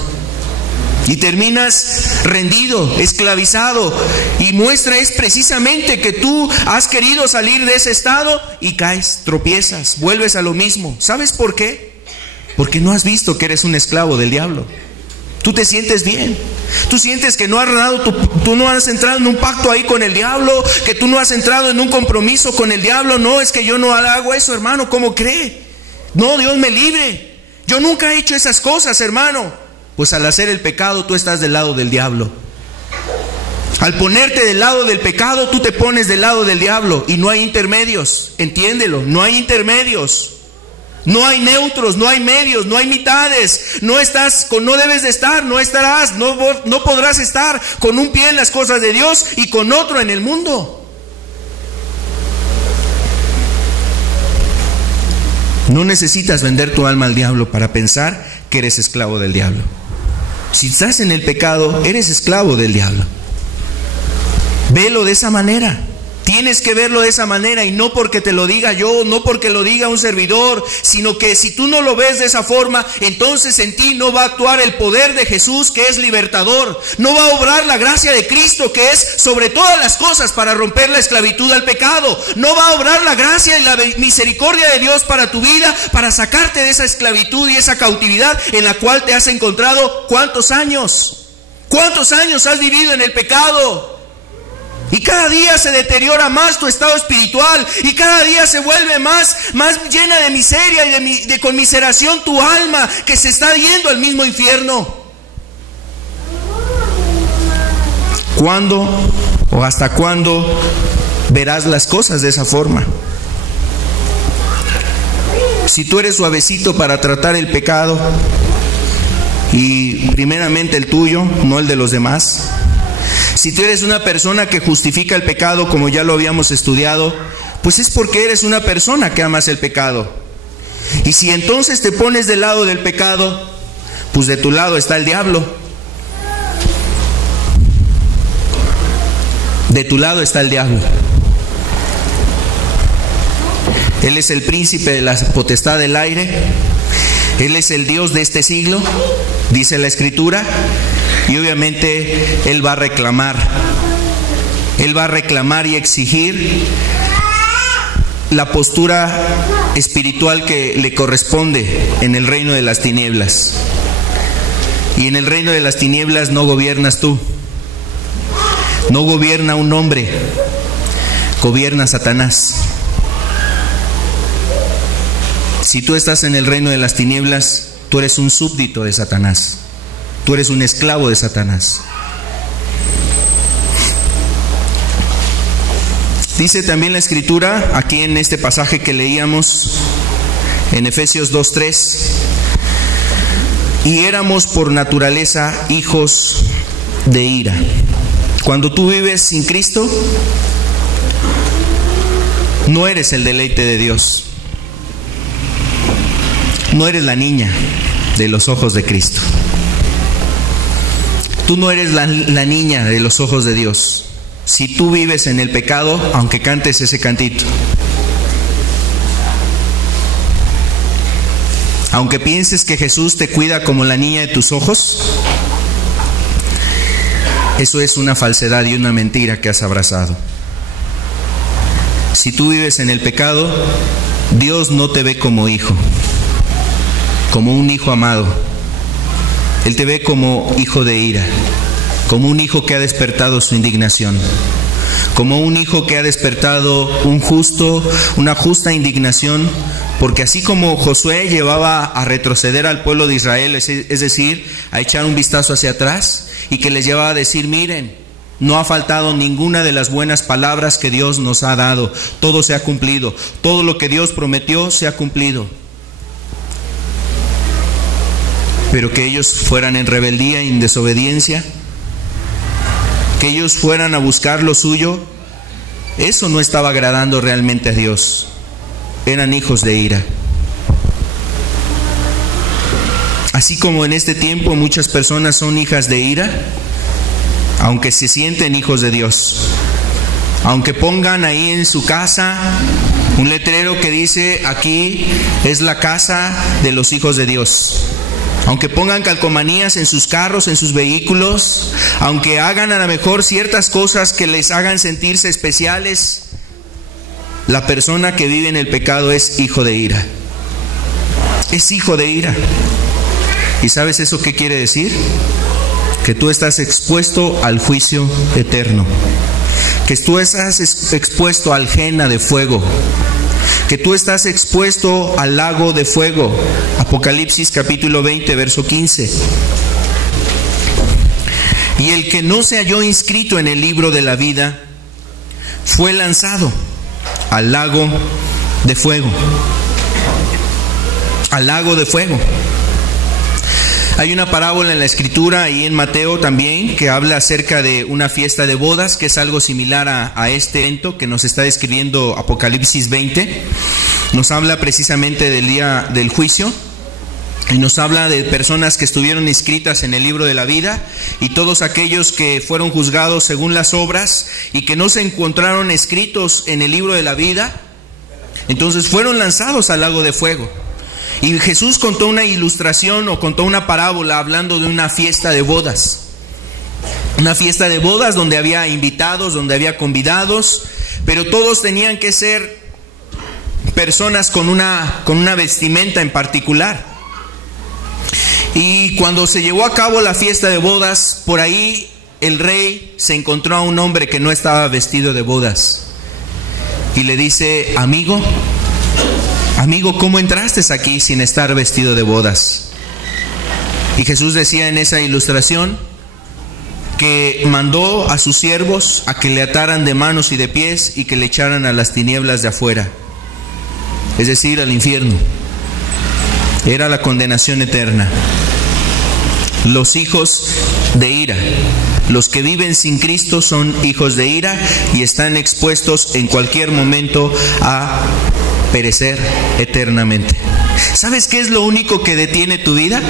Y terminas rendido, esclavizado. Y muestra es precisamente que tú has querido salir de ese estado y caes, tropiezas, vuelves a lo mismo. ¿Sabes por qué? Porque no has visto que eres un esclavo del diablo. Tú te sientes bien. Tú sientes que no has tú no has entrado en un pacto ahí con el diablo, que tú no has entrado en un compromiso con el diablo. No, es que yo no hago eso, hermano. ¿Cómo cree? No, Dios me libre. Yo nunca he hecho esas cosas, hermano. Pues al hacer el pecado, tú estás del lado del diablo. Al ponerte del lado del pecado, tú te pones del lado del diablo. Y no hay intermedios, entiéndelo, no hay intermedios. No hay neutros, no hay medios, no hay mitades. No debes de estar, no estarás, no podrás estar con un pie en las cosas de Dios y con otro en el mundo. No necesitas vender tu alma al diablo para pensar que eres esclavo del diablo. Si estás en el pecado, eres esclavo del diablo. Velo de esa manera. Tienes que verlo de esa manera, y no porque te lo diga yo, no porque lo diga un servidor, sino que si tú no lo ves de esa forma, entonces en ti no va a actuar el poder de Jesús, que es libertador. No va a obrar la gracia de Cristo, que es sobre todas las cosas para romper la esclavitud al pecado. No va a obrar la gracia y la misericordia de Dios para tu vida, para sacarte de esa esclavitud y esa cautividad en la cual te has encontrado. ¿Cuántos años? ¿Cuántos años has vivido en el pecado? Y cada día se deteriora más tu estado espiritual, y cada día se vuelve más llena de miseria y de conmiseración tu alma, que se está yendo al mismo infierno. ¿Cuándo o hasta cuándo verás las cosas de esa forma? Si tú eres suavecito para tratar el pecado, y primeramente el tuyo, no el de los demás. Si tú eres una persona que justifica el pecado, como ya lo habíamos estudiado, pues es porque eres una persona que amas el pecado. Y si entonces te pones del lado del pecado, pues de tu lado está el diablo. De tu lado está el diablo. Él es el príncipe de la potestad del aire. Él es el Dios de este siglo, dice la Escritura. Y obviamente Él va a reclamar. Él va a reclamar y exigir la postura espiritual que le corresponde en el reino de las tinieblas. Y en el reino de las tinieblas no gobiernas tú. No gobierna un hombre. Gobierna Satanás. Si tú estás en el reino de las tinieblas, tú eres un súbdito de Satanás. Tú eres un esclavo de Satanás. Dice también la Escritura, aquí en este pasaje que leíamos, en Efesios 2:3, y éramos por naturaleza hijos de ira. Cuando tú vives sin Cristo, no eres el deleite de Dios. No eres la niña, de los ojos de Cristo. Tú no eres la niña de los ojos de Dios. Si tú vives en el pecado, aunque cantes ese cantito, aunque pienses que Jesús te cuida como la niña de tus ojos, eso es una falsedad y una mentira que has abrazado. Si tú vives en el pecado, Dios no te ve como hijo, como un hijo amado. Él te ve como hijo de ira, como un hijo que ha despertado su indignación, como un hijo que ha despertado una justa indignación, porque así como Josué llevaba a retroceder al pueblo de Israel, es decir, a echar un vistazo hacia atrás, y que les llevaba a decir: miren, no ha faltado ninguna de las buenas palabras que Dios nos ha dado, todo se ha cumplido, todo lo que Dios prometió se ha cumplido. Pero que ellos fueran en rebeldía y en desobediencia, que ellos fueran a buscar lo suyo, eso no estaba agradando realmente a Dios. Eran hijos de ira. Así como en este tiempo muchas personas son hijas de ira, aunque se sienten hijos de Dios, aunque pongan ahí en su casa un letrero que dice: aquí es la casa de los hijos de Dios, aunque pongan calcomanías en sus carros, en sus vehículos, aunque hagan a lo mejor ciertas cosas que les hagan sentirse especiales, la persona que vive en el pecado es hijo de ira. Es hijo de ira. ¿Y sabes eso qué quiere decir? Que tú estás expuesto al juicio eterno, que tú estás expuesto al Jena de fuego, que tú estás expuesto al lago de fuego. Apocalipsis capítulo 20, verso 15. Y el que no se halló inscrito en el libro de la vida fue lanzado al lago de fuego. Al lago de fuego. Hay una parábola en la Escritura y en Mateo también que habla acerca de una fiesta de bodas, que es algo similar a este evento que nos está describiendo Apocalipsis 20. Nos habla precisamente del día del juicio y nos habla de personas que estuvieron inscritas en el libro de la vida y todos aquellos que fueron juzgados según las obras y que no se encontraron escritos en el libro de la vida, entonces fueron lanzados al lago de fuego. Y Jesús contó una ilustración o contó una parábola hablando de una fiesta de bodas. Una fiesta de bodas donde había invitados, donde había convidados, pero todos tenían que ser personas con una vestimenta en particular. Y cuando se llevó a cabo la fiesta de bodas, por ahí el rey se encontró a un hombre que no estaba vestido de bodas. Y le dice: amigo, ¿cómo entraste aquí sin estar vestido de bodas? Y Jesús decía en esa ilustración que mandó a sus siervos a que le ataran de manos y de pies y que le echaran a las tinieblas de afuera, es decir, al infierno. Era la condenación eterna. Los hijos de ira, los que viven sin Cristo, son hijos de ira y están expuestos en cualquier momento a perecer eternamente. ¿Sabes qué es lo único que detiene tu vida?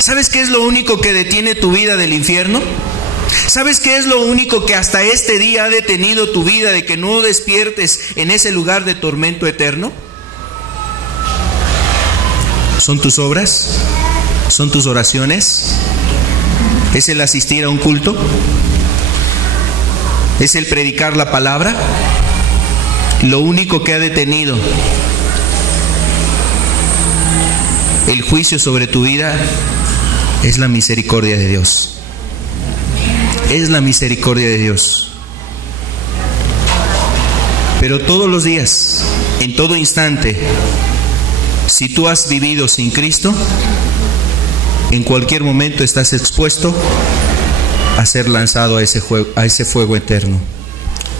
¿Sabes qué es lo único que detiene tu vida del infierno? ¿Sabes qué es lo único que hasta este día ha detenido tu vida de que no despiertes en ese lugar de tormento eterno? ¿Son tus obras? ¿Son tus oraciones? ¿Es el asistir a un culto? ¿Es el predicar la palabra? Lo único que ha detenido el juicio sobre tu vida es la misericordia de Dios. Es la misericordia de Dios. Pero todos los días, en todo instante, si tú has vivido sin Cristo, en cualquier momento estás expuesto a ser lanzado a ese fuego eterno,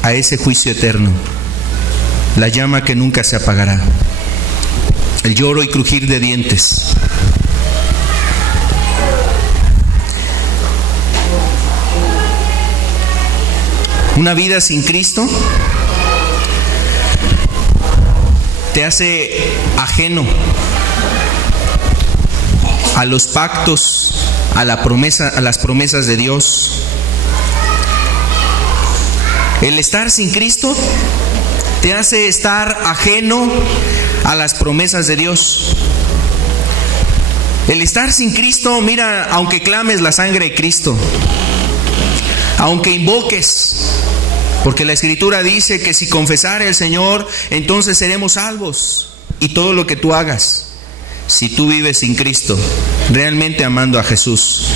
a ese juicio eterno, la llama que nunca se apagará, el lloro y crujir de dientes. Una vida sin Cristo te hace ajeno a los pactos, a las promesas de Dios. El estar sin Cristo te hace estar ajeno a las promesas de Dios. El estar sin Cristo, mira, aunque clames la sangre de Cristo, aunque invoques, porque la Escritura dice que si confesare al Señor, entonces seremos salvos. Y todo lo que tú hagas, si tú vives sin Cristo, realmente amando a Jesús,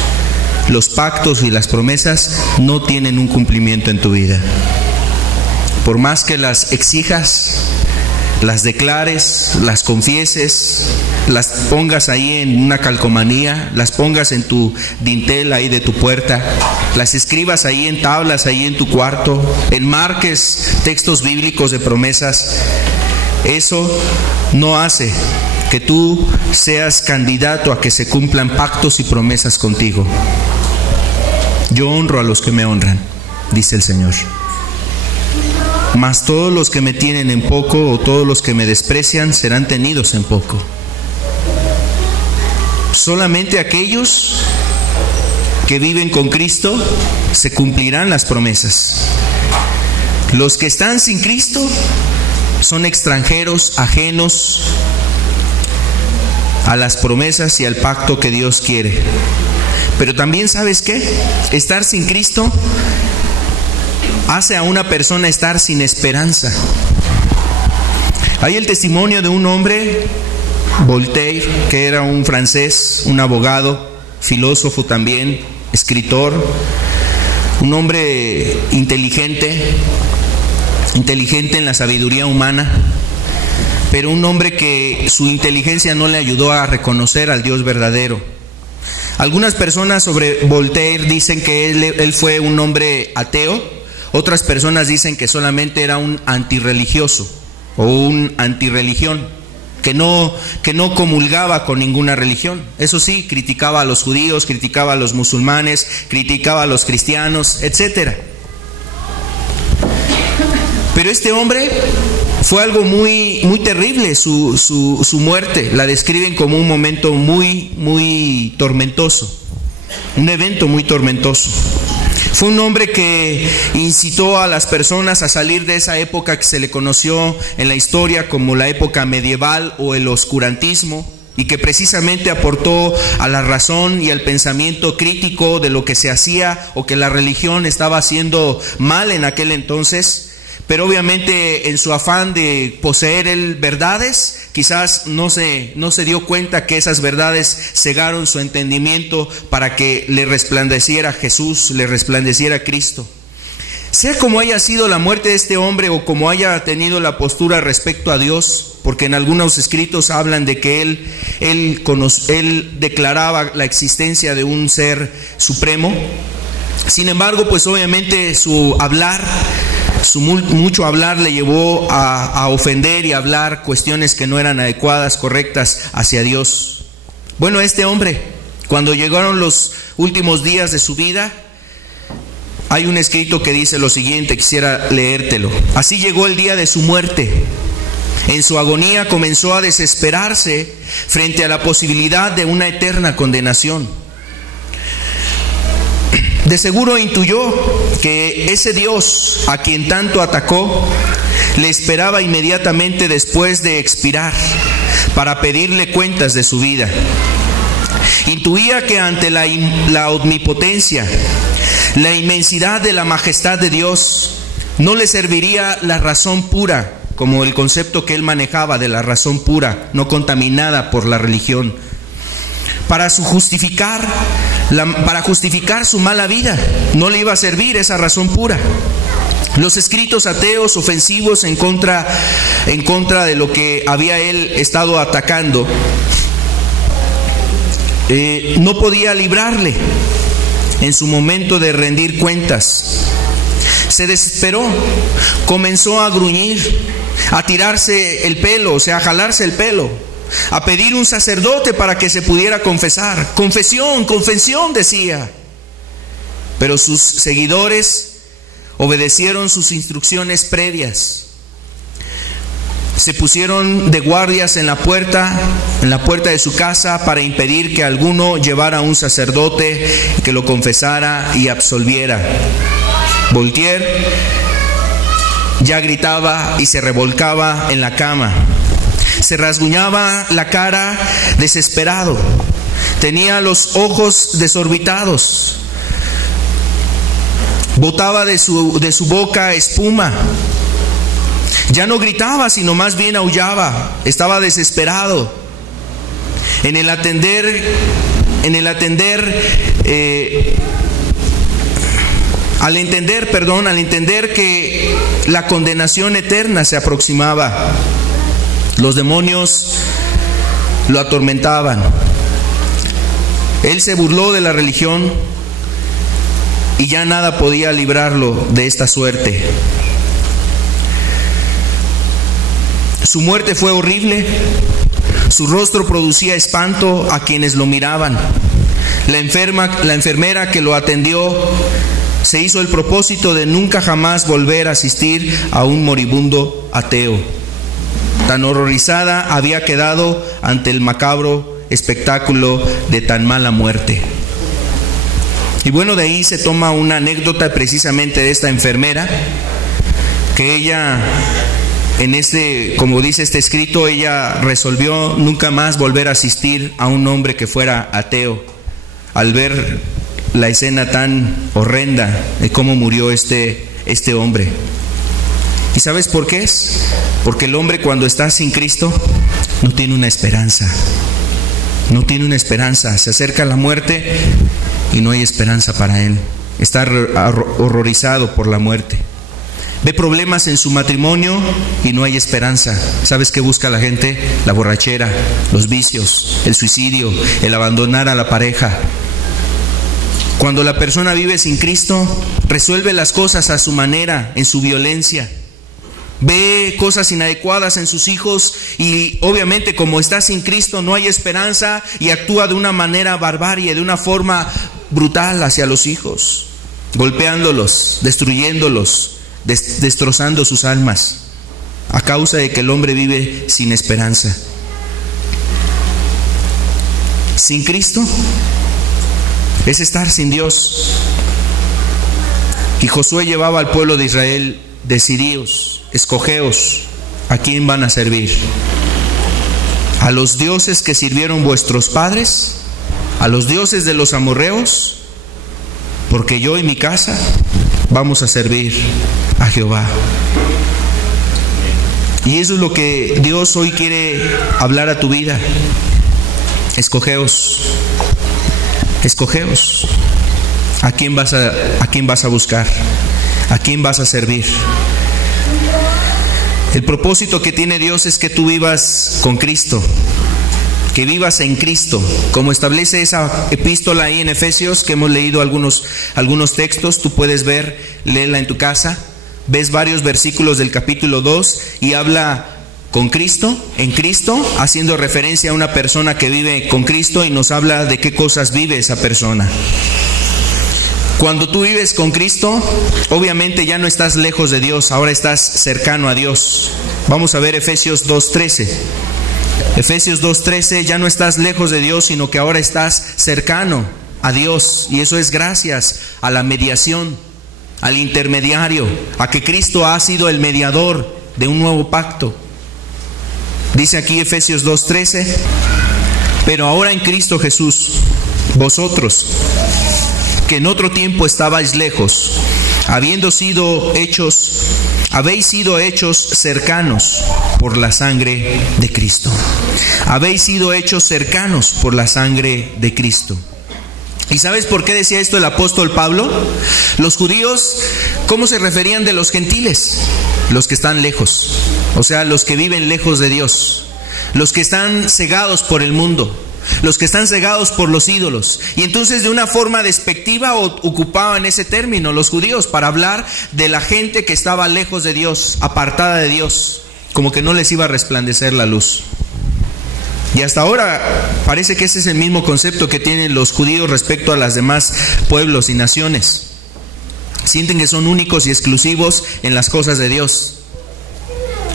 los pactos y las promesas no tienen un cumplimiento en tu vida. Por más que las exijas, las declares, las confieses, las pongas ahí en una calcomanía, las pongas en tu dintel ahí de tu puerta, las escribas ahí en tablas ahí en tu cuarto, enmarques textos bíblicos de promesas, eso no hace que tú seas candidato a que se cumplan pactos y promesas contigo. Yo honro a los que me honran, dice el Señor. Mas todos los que me tienen en poco, o todos los que me desprecian, serán tenidos en poco. Solamente aquellos que viven con Cristo se cumplirán las promesas. Los que están sin Cristo son extranjeros, ajenos a las promesas y al pacto que Dios quiere. Pero también, ¿sabes qué? Estar sin Cristo hace a una persona estar sin esperanza. Hay el testimonio de un hombre, Voltaire, que era un francés, un abogado, filósofo también, escritor, un hombre inteligente en la sabiduría humana, pero un hombre que su inteligencia no le ayudó a reconocer al Dios verdadero. Algunas personas sobre Voltaire dicen que él fue un hombre ateo. Otras personas dicen que solamente era un antirreligioso o un antirreligión, que no comulgaba con ninguna religión. Eso sí, criticaba a los judíos, criticaba a los musulmanes, criticaba a los cristianos, etc. Pero este hombre fue algo muy, muy terrible, su muerte. La describen como un momento muy, muy tormentoso, un evento muy tormentoso. Fue un hombre que incitó a las personas a salir de esa época que se le conoció en la historia como la época medieval o el oscurantismo, y que precisamente aportó a la razón y al pensamiento crítico de lo que se hacía o que la religión estaba haciendo mal en aquel entonces. Pero obviamente en su afán de poseer él verdades, quizás no se dio cuenta que esas verdades cegaron su entendimiento para que le resplandeciera Jesús, le resplandeciera Cristo. Sea como haya sido la muerte de este hombre o como haya tenido la postura respecto a Dios, porque en algunos escritos hablan de que él declaraba la existencia de un ser supremo. Sin embargo, pues obviamente su mucho hablar le llevó a ofender y a hablar cuestiones que no eran adecuadas, correctas hacia Dios. Bueno, este hombre, cuando llegaron los últimos días de su vida, hay un escrito que dice lo siguiente, quisiera leértelo. Así llegó el día de su muerte. En su agonía comenzó a desesperarse frente a la posibilidad de una eterna condenación. De seguro intuyó que ese Dios a quien tanto atacó le esperaba inmediatamente después de expirar para pedirle cuentas de su vida. Intuía que ante la omnipotencia, la inmensidad de la majestad de Dios, no le serviría la razón pura, como el concepto que él manejaba de la razón pura, no contaminada por la religión, para justificar su mala vida. No le iba a servir esa razón pura. Los escritos ateos ofensivos en contra de lo que había él estado atacando, no podía librarle en su momento de rendir cuentas. Se desesperó, comenzó a gruñir, a tirarse el pelo, o sea, a jalarse el pelo, a pedir un sacerdote para que se pudiera confesar. Confesión, confesión, decía. Pero sus seguidores obedecieron sus instrucciones previas. se pusieron de guardias en la puerta de su casa para impedir que alguno llevara a un sacerdote que lo confesara y absolviera. Voltaire ya gritaba y se revolcaba en la cama. Se rasguñaba la cara desesperado. Tenía los ojos desorbitados. Botaba de su boca espuma. Ya no gritaba, sino más bien aullaba. Estaba desesperado. Al entender que la condenación eterna se aproximaba, los demonios lo atormentaban. Él se burló de la religión y ya nada podía librarlo de esta suerte. Su muerte fue horrible. Su rostro producía espanto a quienes lo miraban. La enfermera que lo atendió se hizo el propósito de nunca jamás volver a asistir a un moribundo ateo. Tan horrorizada había quedado ante el macabro espectáculo de tan mala muerte. Y bueno, de ahí se toma una anécdota precisamente de esta enfermera, que ella, como dice este escrito, ella resolvió nunca más volver a asistir a un hombre que fuera ateo, al ver la escena tan horrenda de cómo murió este hombre. ¿Y sabes por qué es? Porque el hombre, cuando está sin Cristo, no tiene una esperanza. No tiene una esperanza. Se acerca a la muerte y no hay esperanza para él. Está horrorizado por la muerte. Ve problemas en su matrimonio y no hay esperanza. ¿Sabes qué busca la gente? La borrachera, los vicios, el suicidio, el abandonar a la pareja. Cuando la persona vive sin Cristo, resuelve las cosas a su manera, en su violencia. Ve cosas inadecuadas en sus hijos y obviamente, como está sin Cristo, no hay esperanza y actúa de una manera barbarie, de una forma brutal hacia los hijos, golpeándolos, destruyéndolos, destrozando sus almas, a causa de que el hombre vive sin esperanza. Sin Cristo es estar sin Dios. Y Josué llevaba al pueblo de Israel: decidíos, escogeos, ¿a quién van a servir? ¿A los dioses que sirvieron vuestros padres? ¿A los dioses de los amorreos? Porque yo y mi casa vamos a servir a Jehová. Y eso es lo que Dios hoy quiere hablar a tu vida. Escogeos. Escogeos. ¿A quién vas a buscar? ¿A quién vas a servir? El propósito que tiene Dios es que tú vivas con Cristo, que vivas en Cristo, como establece esa epístola ahí en Efesios, que hemos leído algunos textos. Tú puedes léela en tu casa. Ves varios versículos del capítulo 2 y habla con Cristo, en Cristo, haciendo referencia a una persona que vive con Cristo, y nos habla de qué cosas vive esa persona. Cuando tú vives con Cristo, obviamente ya no estás lejos de Dios, ahora estás cercano a Dios. Vamos a ver Efesios 2:13. Efesios 2:13, ya no estás lejos de Dios, sino que ahora estás cercano a Dios. Y eso es gracias a la mediación, al intermediario, a que Cristo ha sido el mediador de un nuevo pacto. Dice aquí Efesios 2:13: pero ahora en Cristo Jesús, vosotros, que en otro tiempo estabais lejos, habéis sido hechos cercanos por la sangre de Cristo. Habéis sido hechos cercanos por la sangre de Cristo. ¿Y sabes por qué decía esto el apóstol Pablo? Los judíos, ¿cómo se referían de los gentiles? Los que están lejos, o sea, los que viven lejos de Dios, los que están cegados por el mundo, los que están cegados por los ídolos. Y entonces, de una forma despectiva, ocupaban ese término los judíos para hablar de la gente que estaba lejos de Dios, apartada de Dios, como que no les iba a resplandecer la luz. Y hasta ahora parece que ese es el mismo concepto que tienen los judíos respecto a los demás pueblos y naciones. Sienten que son únicos y exclusivos en las cosas de Dios.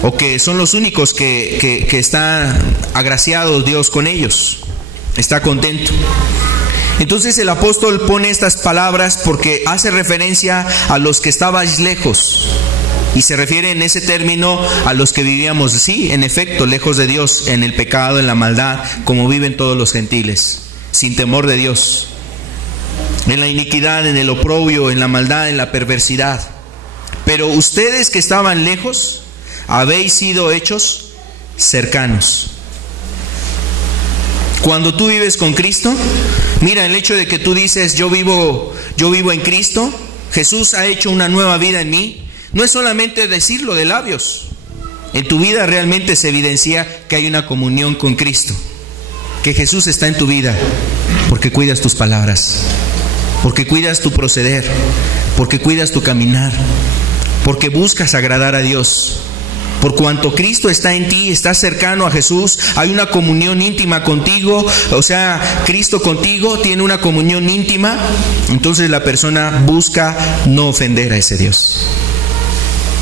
o que son los únicos que está agraciado Dios con ellos, está contento. Entonces el apóstol pone estas palabras porque hace referencia a los que estabais lejos, y se refiere en ese término a los que vivíamos, sí, en efecto, lejos de Dios, en el pecado, en la maldad, como viven todos los gentiles, sin temor de Dios, en la iniquidad, en el oprobio, en la maldad, en la perversidad. Pero ustedes que estaban lejos, habéis sido hechos cercanos. Cuando tú vives con Cristo, mira, el hecho de que tú dices, yo vivo en Cristo, Jesús ha hecho una nueva vida en mí, no es solamente decirlo de labios. En tu vida realmente se evidencia que hay una comunión con Cristo, que Jesús está en tu vida, porque cuidas tus palabras, porque cuidas tu proceder, porque cuidas tu caminar, porque buscas agradar a Dios. Por cuanto Cristo está en ti, estás cercano a Jesús, hay una comunión íntima contigo, o sea, Cristo contigo tiene una comunión íntima, entonces la persona busca no ofender a ese Dios.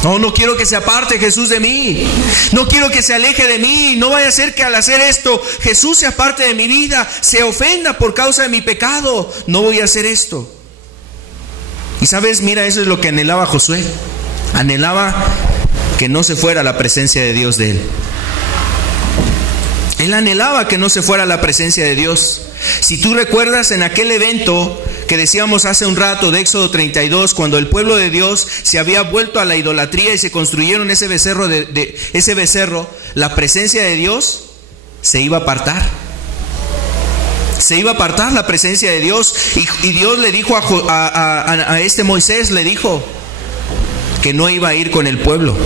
No quiero que se aparte Jesús de mí, no quiero que se aleje de mí, no vaya a ser que al hacer esto Jesús se aparte de mi vida, se ofenda por causa de mi pecado, no voy a hacer esto. Y sabes, mira, eso es lo que anhelaba Josué, anhelaba que no se fuera la presencia de Dios de él. Él anhelaba que no se fuera la presencia de Dios. Si tú recuerdas en aquel evento que decíamos hace un rato de Éxodo 32, cuando el pueblo de Dios se había vuelto a la idolatría y se construyeron ese becerro, la presencia de Dios se iba a apartar. Se iba a apartar la presencia de Dios, y Dios le dijo a este Moisés, le dijo que no iba a ir con el pueblo.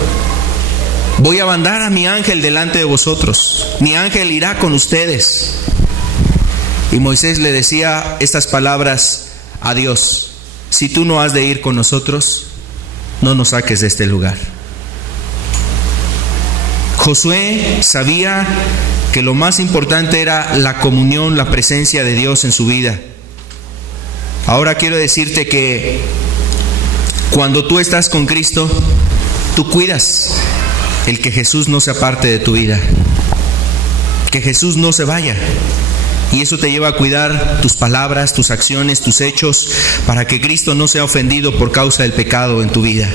Voy a mandar a mi ángel delante de vosotros, mi ángel irá con ustedes. Y Moisés le decía estas palabras a Dios: si tú no has de ir con nosotros, no nos saques de este lugar. Josué sabía que lo más importante era la comunión, la presencia de Dios en su vida. Ahora quiero decirte que cuando tú estás con Cristo, tú cuidas el que Jesús no se aparte de tu vida, que Jesús no se vaya. Y eso te lleva a cuidar tus palabras, tus acciones, tus hechos, para que Cristo no sea ofendido por causa del pecado en tu vida.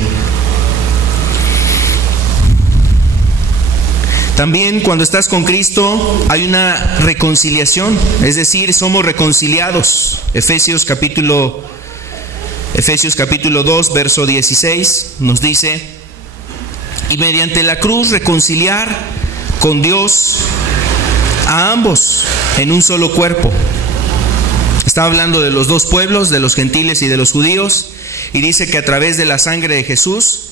También cuando estás con Cristo hay una reconciliación, es decir, somos reconciliados. Efesios capítulo 2, verso 16 nos dice: y mediante la cruz reconciliar con Dios a ambos en un solo cuerpo. Está hablando de los dos pueblos, de los gentiles y de los judíos, y dice que a través de la sangre de Jesús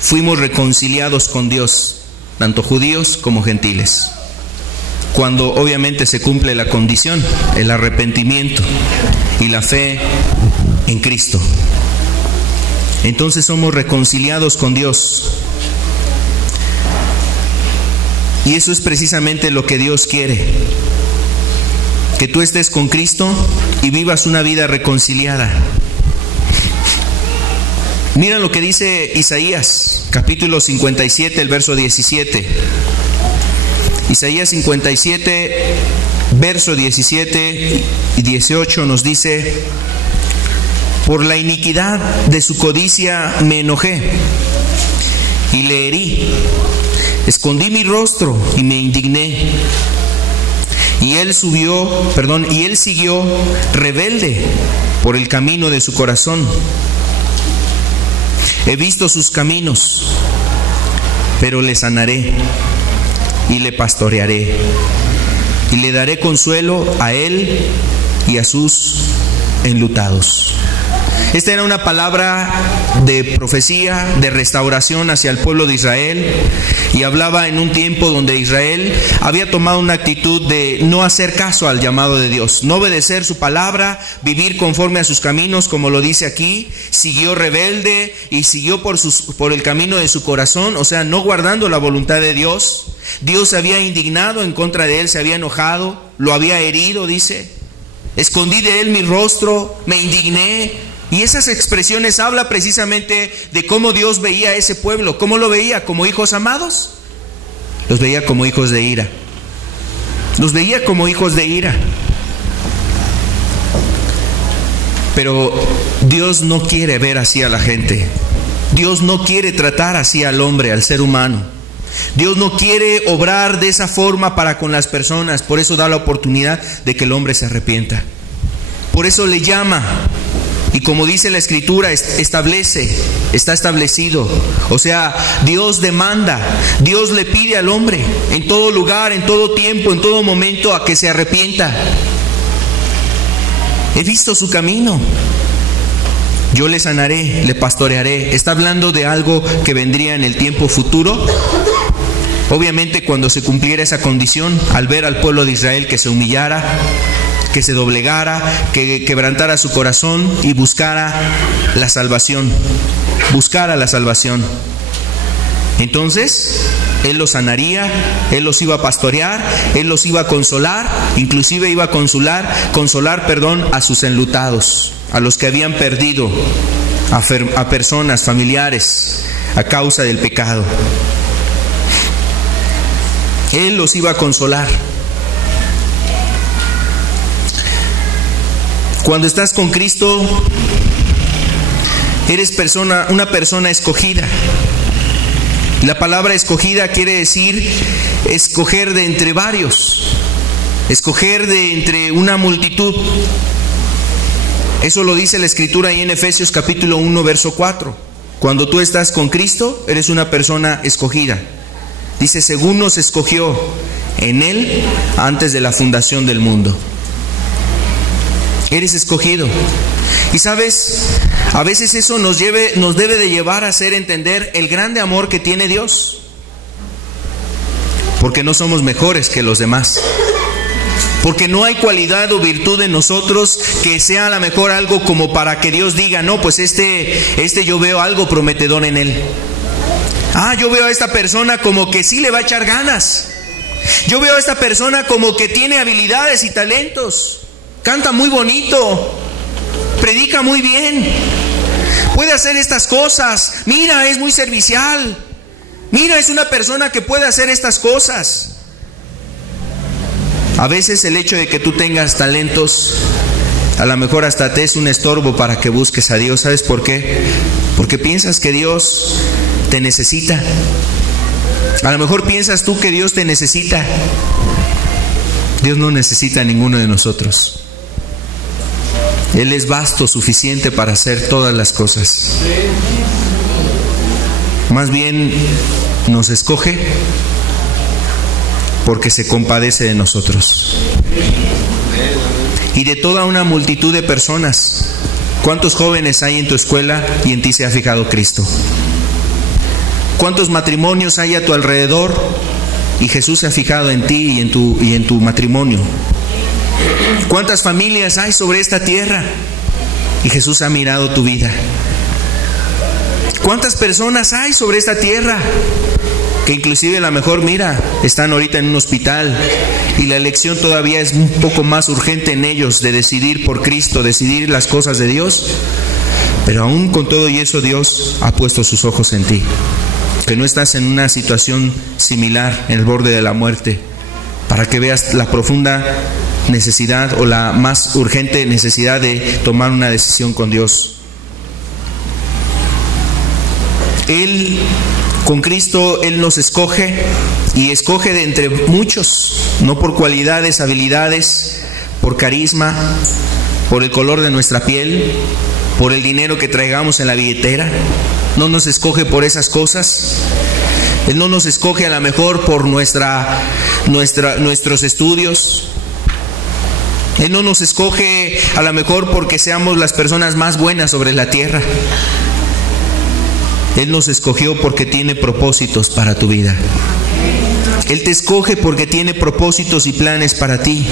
fuimos reconciliados con Dios, tanto judíos como gentiles. Cuando obviamente se cumple la condición, el arrepentimiento y la fe en Cristo. Entonces somos reconciliados con Dios. Y eso es precisamente lo que Dios quiere: que tú estés con Cristo y vivas una vida reconciliada. Mira lo que dice Isaías, capítulo 57, el verso 17. Isaías 57, verso 17 y 18 nos dice: por la iniquidad de su codicia me enojé y le herí, escondí mi rostro y me indigné. Y él siguió rebelde por el camino de su corazón. He visto sus caminos, pero le sanaré y le pastorearé y le daré consuelo a él y a sus enlutados. Esta era una palabra de profecía, de restauración hacia el pueblo de Israel, y hablaba en un tiempo donde Israel había tomado una actitud de no hacer caso al llamado de Dios, no obedecer su palabra, vivir conforme a sus caminos, como lo dice aquí. Siguió rebelde y siguió por el camino de su corazón, o sea, no guardando la voluntad de Dios. Dios se había indignado en contra de él, se había enojado, lo había herido, dice: escondí de él mi rostro, me indigné, Y esas expresiones hablan precisamente de cómo Dios veía a ese pueblo. ¿Cómo lo veía? ¿Como hijos amados? Los veía como hijos de ira. Los veía como hijos de ira. Pero Dios no quiere ver así a la gente. Dios no quiere tratar así al hombre, al ser humano. Dios no quiere obrar de esa forma para con las personas. Por eso da la oportunidad de que el hombre se arrepienta. Por eso le llama. Y como dice la Escritura, establece, está establecido. O sea, Dios demanda, Dios le pide al hombre en todo lugar, en todo tiempo, en todo momento a que se arrepienta. He visto su camino. Yo le sanaré, le pastorearé. Está hablando de algo que vendría en el tiempo futuro. Obviamente cuando se cumpliera esa condición, al ver al pueblo de Israel que se humillara, que se doblegara, que quebrantara su corazón y buscara la salvación. Buscara la salvación. Entonces, Él los sanaría, Él los iba a pastorear, Él los iba a consolar, inclusive iba a consolar a sus enlutados, a los que habían perdido a personas, familiares, a causa del pecado. Él los iba a consolar. Cuando estás con Cristo, eres una persona escogida. La palabra escogida quiere decir escoger de entre varios, escoger de entre una multitud. Eso lo dice la Escritura ahí en Efesios capítulo 1, verso 4. Cuando tú estás con Cristo, eres una persona escogida. Dice, según nos escogió en Él antes de la fundación del mundo. Eres escogido. Y sabes, a veces eso nos debe de llevar a hacer entender el grande amor que tiene Dios. Porque no somos mejores que los demás. Porque no hay cualidad o virtud en nosotros que sea a lo mejor algo como para que Dios diga, no, pues este yo veo algo prometedor en él. Yo veo a esta persona como que sí le va a echar ganas. Yo veo a esta persona como que tiene habilidades y talentos. Canta muy bonito. Predica muy bien. Puede hacer estas cosas. Mira, es muy servicial. Mira, es una persona que puede hacer estas cosas. A veces el hecho de que tú tengas talentos, a lo mejor hasta te es un estorbo para que busques a Dios. ¿Sabes por qué? Porque piensas que Dios te necesita. A lo mejor piensas tú que Dios te necesita. Dios no necesita a ninguno de nosotros. Él es vasto, suficiente para hacer todas las cosas. Más bien nos escoge porque se compadece de nosotros. Y de toda una multitud de personas. ¿Cuántos jóvenes hay en tu escuela y en ti se ha fijado Cristo? ¿Cuántos matrimonios hay a tu alrededor y Jesús se ha fijado en ti y en tu matrimonio? ¿Cuántas familias hay sobre esta tierra y Jesús ha mirado tu vida? ¿Cuántas personas hay sobre esta tierra que inclusive a lo mejor, están ahorita en un hospital y la elección todavía es un poco más urgente en ellos de decidir por Cristo, decidir las cosas de Dios? Pero aún con todo y eso, Dios ha puesto sus ojos en ti, que no estás en una situación similar, en el borde de la muerte, para que veas la profunda necesidad o la más urgente necesidad de tomar una decisión con Dios. Con Cristo, Él nos escoge y escoge de entre muchos, no por cualidades, habilidades, por carisma, por el color de nuestra piel, por el dinero que traigamos en la billetera. No nos escoge por esas cosas. Él no nos escoge a lo mejor por nuestros estudios. Él no nos escoge a lo mejor porque seamos las personas más buenas sobre la tierra. Él nos escogió porque tiene propósitos para tu vida. Él te escoge porque tiene propósitos y planes para ti.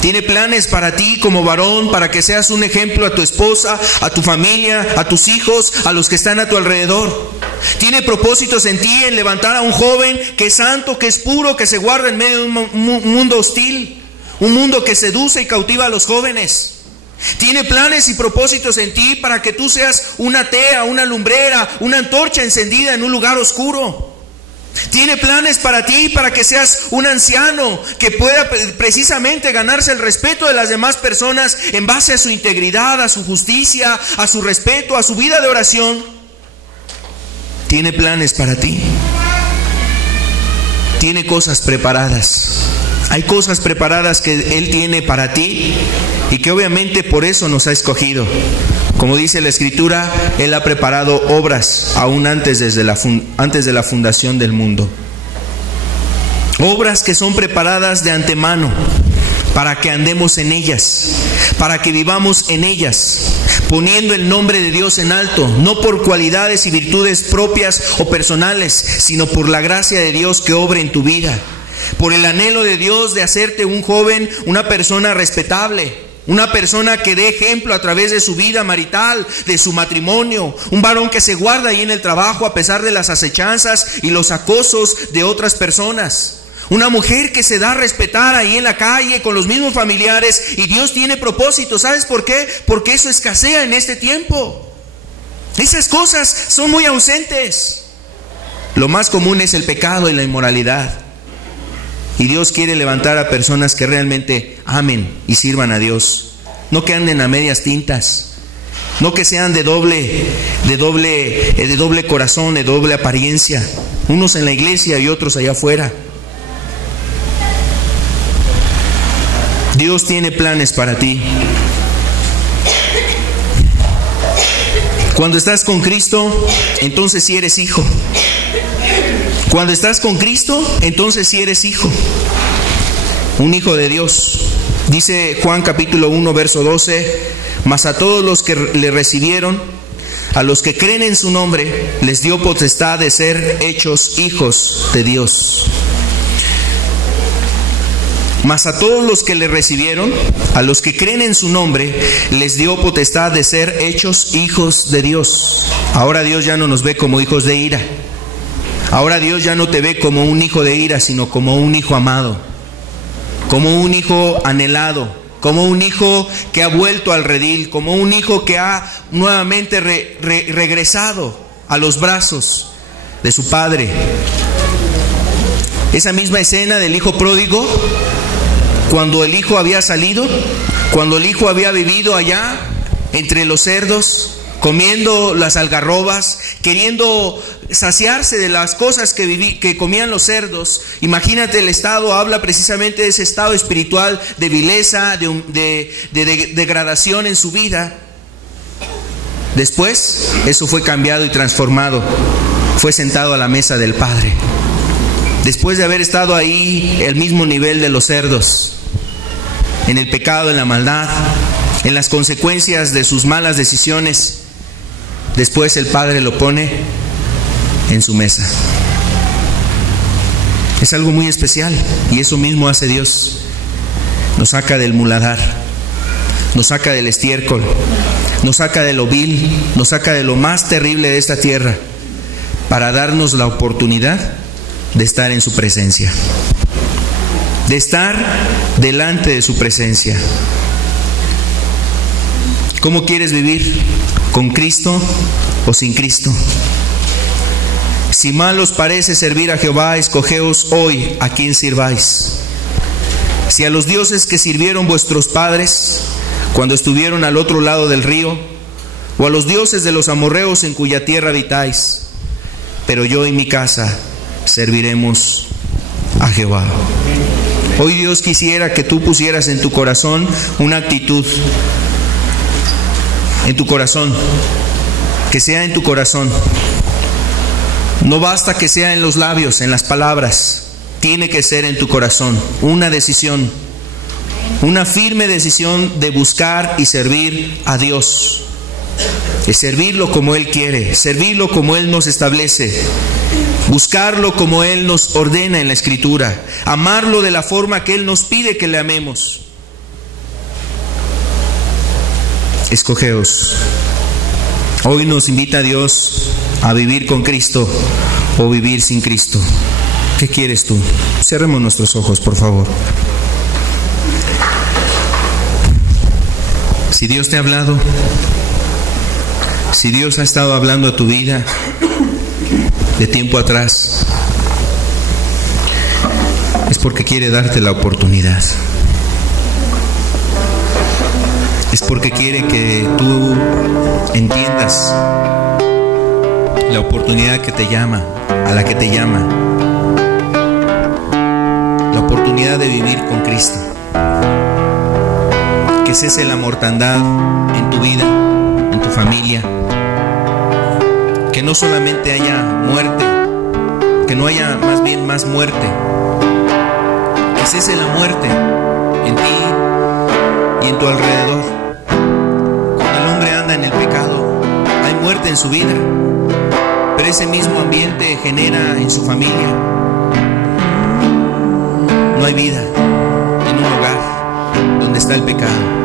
Tiene planes para ti como varón, para que seas un ejemplo a tu esposa, a tu familia, a tus hijos, a los que están a tu alrededor. Tiene propósitos en ti, en levantar a un joven que es santo, que es puro, que se guarda en medio de un mundo hostil, un mundo que seduce y cautiva a los jóvenes. Tiene planes y propósitos en ti para que tú seas una tea, una lumbrera, una antorcha encendida en un lugar oscuro. Tiene planes para ti para que seas un anciano que pueda precisamente ganarse el respeto de las demás personas en base a su integridad, a su justicia, a su respeto, a su vida de oración. Tiene planes para ti. Tiene cosas preparadas. Hay cosas preparadas que Él tiene para ti y que obviamente por eso nos ha escogido. Como dice la Escritura, Él ha preparado obras aún antes de la fundación del mundo. Obras que son preparadas de antemano para que andemos en ellas, para que vivamos en ellas, poniendo el nombre de Dios en alto, no por cualidades y virtudes propias o personales, sino por la gracia de Dios que obra en tu vida. Por el anhelo de Dios de hacerte un joven, una persona respetable, una persona que dé ejemplo a través de su vida marital, de su matrimonio, un varón que se guarda ahí en el trabajo a pesar de las acechanzas y los acosos de otras personas, una mujer que se da a respetar ahí en la calle con los mismos familiares, y Dios tiene propósito. ¿Sabes por qué? Porque eso escasea en este tiempo. Esas cosas son muy ausentes. Lo más común es el pecado y la inmoralidad. Y Dios quiere levantar a personas que realmente amen y sirvan a Dios. No que anden a medias tintas. No que sean de doble corazón, de doble apariencia. Unos en la iglesia y otros allá afuera. Dios tiene planes para ti. Cuando estás con Cristo, entonces sí eres hijo. Cuando estás con Cristo, entonces sí eres hijo, un hijo de Dios. Dice Juan capítulo 1, verso 12, mas a todos los que le recibieron, a los que creen en su nombre, les dio potestad de ser hechos hijos de Dios. Mas a todos los que le recibieron, a los que creen en su nombre, les dio potestad de ser hechos hijos de Dios. Ahora Dios ya no nos ve como hijos de ira. Ahora Dios ya no te ve como un hijo de ira, sino como un hijo amado, como un hijo anhelado, como un hijo que ha vuelto al redil, como un hijo que ha nuevamente regresado a los brazos de su padre. Esa misma escena del hijo pródigo, cuando el hijo había salido, cuando el hijo había vivido allá entre los cerdos, comiendo las algarrobas, queriendo saciarse de las cosas que comían los cerdos. Imagínate el estado, habla precisamente de ese estado espiritual de vileza, de degradación en su vida. Después, eso fue cambiado y transformado. Fue sentado a la mesa del Padre. Después de haber estado ahí, el mismo nivel de los cerdos, en el pecado, en la maldad, en las consecuencias de sus malas decisiones, después el Padre lo pone en su mesa. Es algo muy especial, y eso mismo hace Dios. Nos saca del muladar, nos saca del estiércol, nos saca de lo vil, nos saca de lo más terrible de esta tierra, para darnos la oportunidad de estar en su presencia, de estar delante de su presencia. ¿Cómo quieres vivir? ¿Con Cristo o sin Cristo? Si mal os parece servir a Jehová, escogeos hoy a quién sirváis. Si a los dioses que sirvieron vuestros padres cuando estuvieron al otro lado del río, o a los dioses de los amorreos en cuya tierra habitáis. Pero yo y mi casa serviremos a Jehová. Hoy Dios quisiera que tú pusieras en tu corazón una actitud, en tu corazón, que sea en tu corazón. No basta que sea en los labios, en las palabras, tiene que ser en tu corazón. Una decisión, una firme decisión de buscar y servir a Dios, de servirlo como Él quiere, servirlo como Él nos establece, buscarlo como Él nos ordena en la Escritura, amarlo de la forma que Él nos pide que le amemos. Escogeos. Hoy nos invita Dios a vivir con Cristo o vivir sin Cristo. ¿Qué quieres tú? Cerremos nuestros ojos, por favor. Si Dios te ha hablado, si Dios ha estado hablando a tu vida de tiempo atrás, es porque quiere darte la oportunidad. Es porque quiere que tú entiendas la oportunidad que te llama, a la que te llama. La oportunidad de vivir con Cristo. Que cese la mortandad en tu vida, en tu familia. Que no solamente haya muerte, que no haya más bien más muerte. Que cese la muerte en ti y en tu alrededor. Cuando el hombre anda en el pecado, hay muerte en su vida, pero ese mismo ambiente genera en su familia. No hay vida en un hogar donde está el pecado.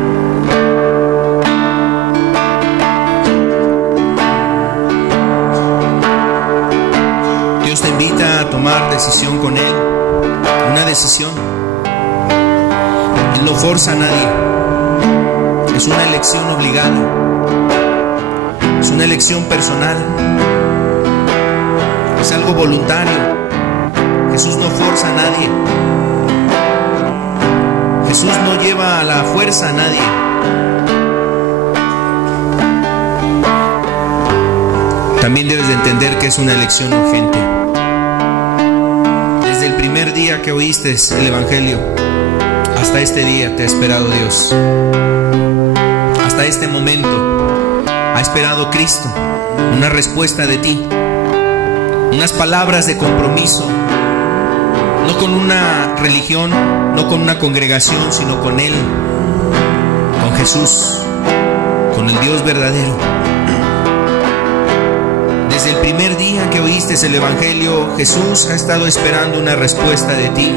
Dios te invita a tomar decisión con Él, una decisión. Él no forza a nadie, es una elección obligada, es una elección personal, es algo voluntario. Jesús no forza a nadie, Jesús no lleva a la fuerza a nadie. También debes de entender que es una elección urgente. Desde el primer día que oíste el Evangelio, hasta este día te ha esperado Dios. Hasta este momento ha esperado Cristo una respuesta de ti, unas palabras de compromiso, no con una religión, no con una congregación, sino con Él, con Jesús, con el Dios verdadero. Desde el primer día que oíste el Evangelio, Jesús ha estado esperando una respuesta de ti.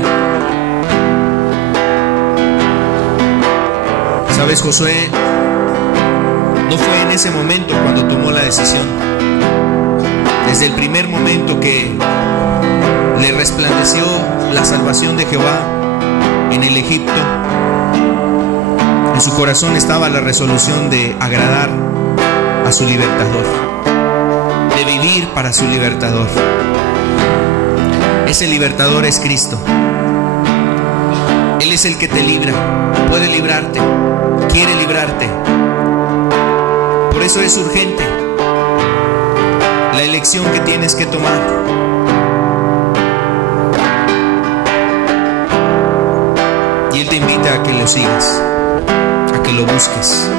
¿Sabes, Josué? No fue en ese momento cuando tomó la decisión. Desde el primer momento que le resplandeció la salvación de Jehová en el Egipto, en su corazón estaba la resolución de agradar a su libertador, de vivir para su libertador. Ese libertador es Cristo. Él es el que te libra, puede librarte, quiere librarte. Por eso es urgente la elección que tienes que tomar. Y Él te invita a que lo sigas, a que lo busques.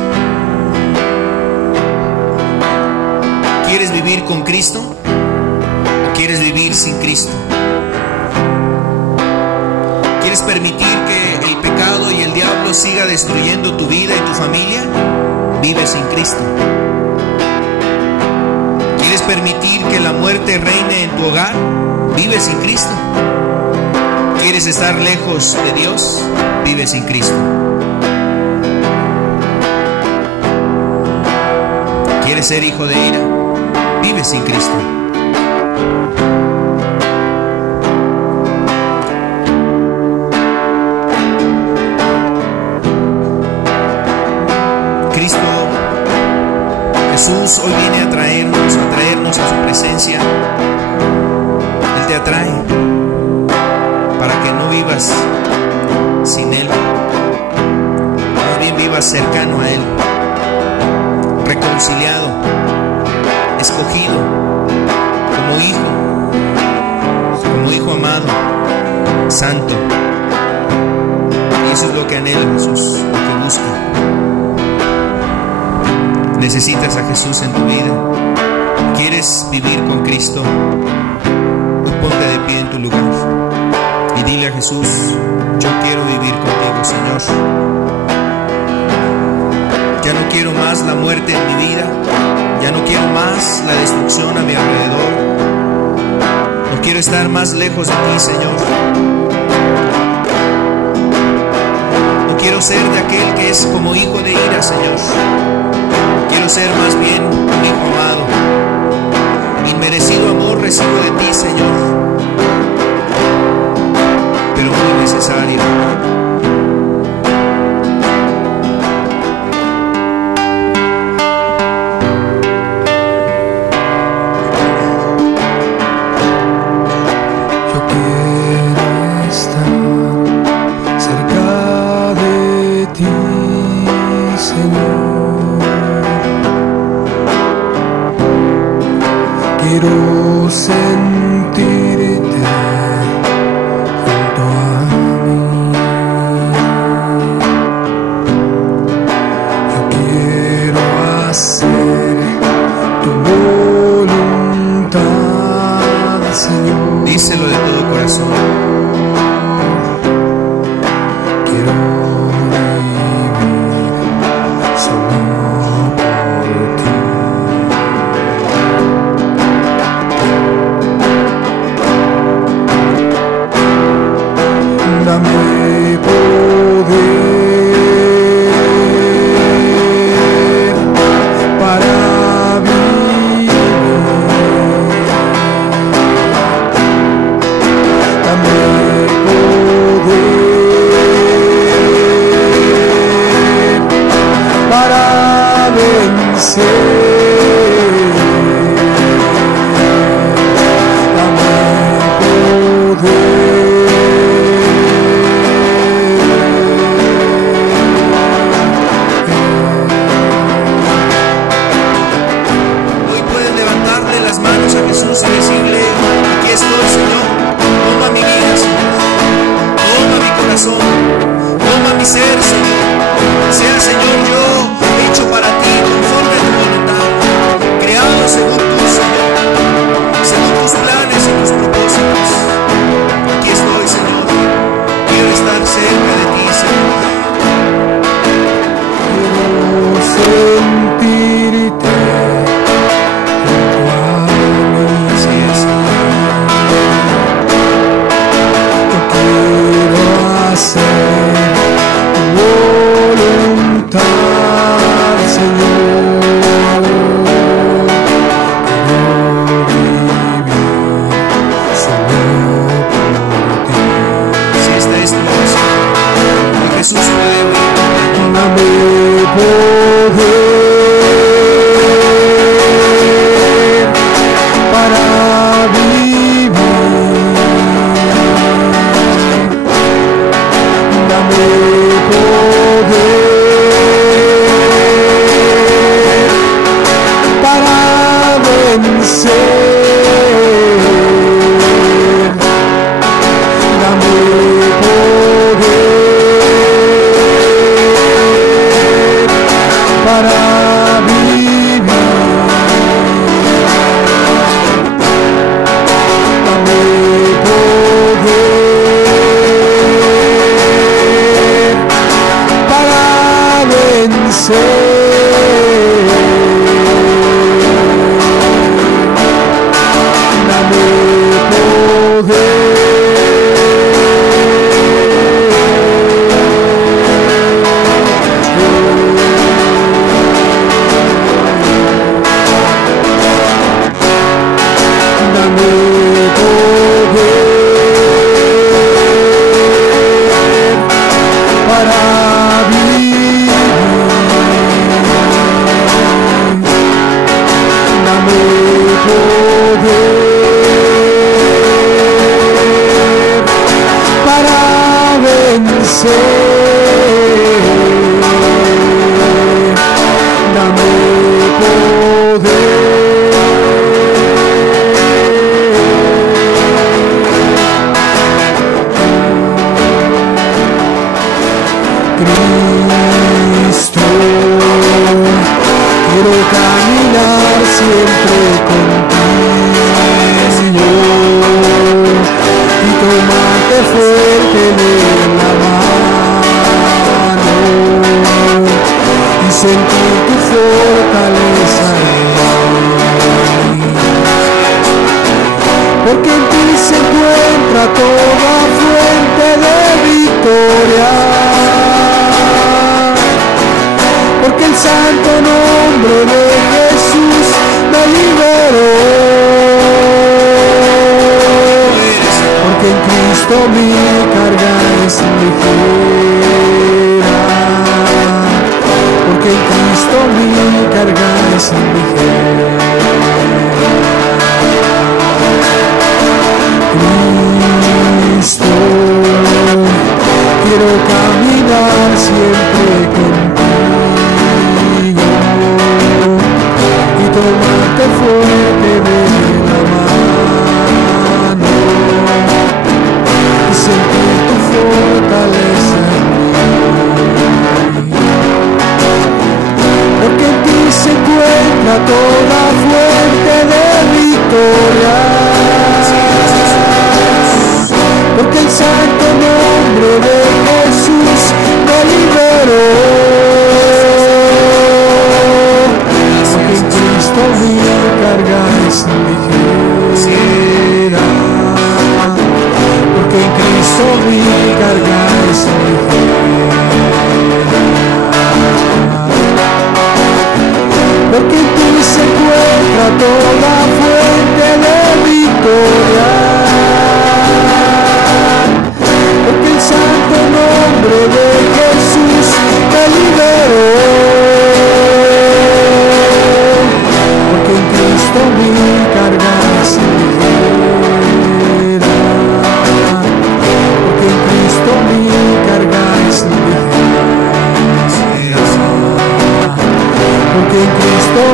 ¿Quieres vivir con Cristo o quieres vivir sin Cristo? ¿Quieres permitir que el pecado y el diablo siga destruyendo tu vida y tu familia? Vive sin Cristo. ¿Quieres permitir que la muerte reine en tu hogar? Vive sin Cristo. ¿Quieres estar lejos de Dios? Vive sin Cristo. ¿Quieres ser hijo de ira? Vive sin Cristo. Cristo, Jesús hoy viene a traernos a su presencia. Él te atrae para que no vivas sin Él, más bien vivas cercano a Él, reconciliado, escogido como hijo amado, santo. Y eso es lo que anhela Jesús, lo que busca. Necesitas a Jesús en tu vida. ¿Quieres vivir con Cristo? Ponte de pie en tu lugar y dile a Jesús: yo quiero vivir contigo, Señor. Ya no quiero más la muerte en mi vida, ya no quiero más la destrucción a mi alrededor. No quiero estar más lejos de ti, Señor. No quiero ser de aquel que es como hijo de ira, Señor. Quiero ser más bien un hijo amado. Inmerecido amor recibo de ti, Señor, pero muy necesario.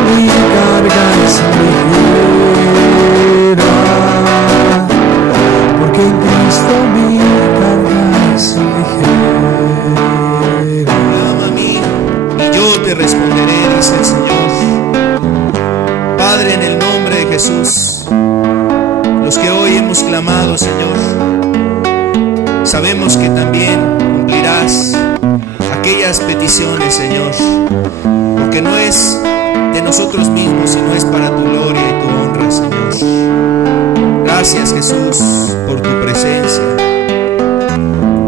mi carga es ligera, porque en Cristo mi carga es ligera. Clama a mí y yo te responderé, dice el Señor. Padre, en el nombre de Jesús, los que hoy hemos clamado, Señor, sabemos que también cumplirás aquellas peticiones, Señor, porque no es de nosotros mismos, sino es para tu gloria y tu honra, Señor. Gracias, Jesús, por tu presencia.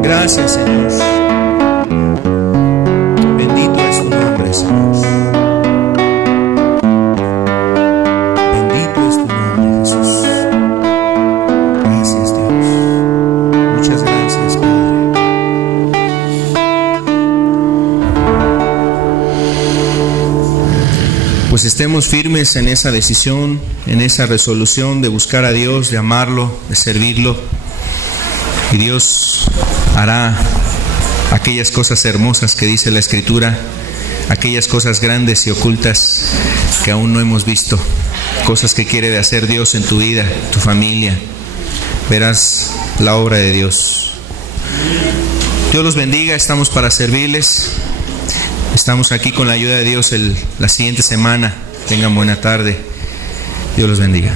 Gracias, Señor. Bendito es tu nombre, Señor. Bendito es tu nombre, Jesús. Gracias, Dios. Muchas gracias, Padre. Pues estemos firmes en esa decisión, en esa resolución de buscar a Dios, de amarlo, de servirlo. Y Dios hará aquellas cosas hermosas que dice la Escritura, aquellas cosas grandes y ocultas que aún no hemos visto, cosas que quiere hacer Dios en tu vida, tu familia. Verás la obra de Dios. Dios los bendiga, estamos para servirles. Estamos aquí con la ayuda de Dios la siguiente semana. Tengan buena tarde. Dios los bendiga.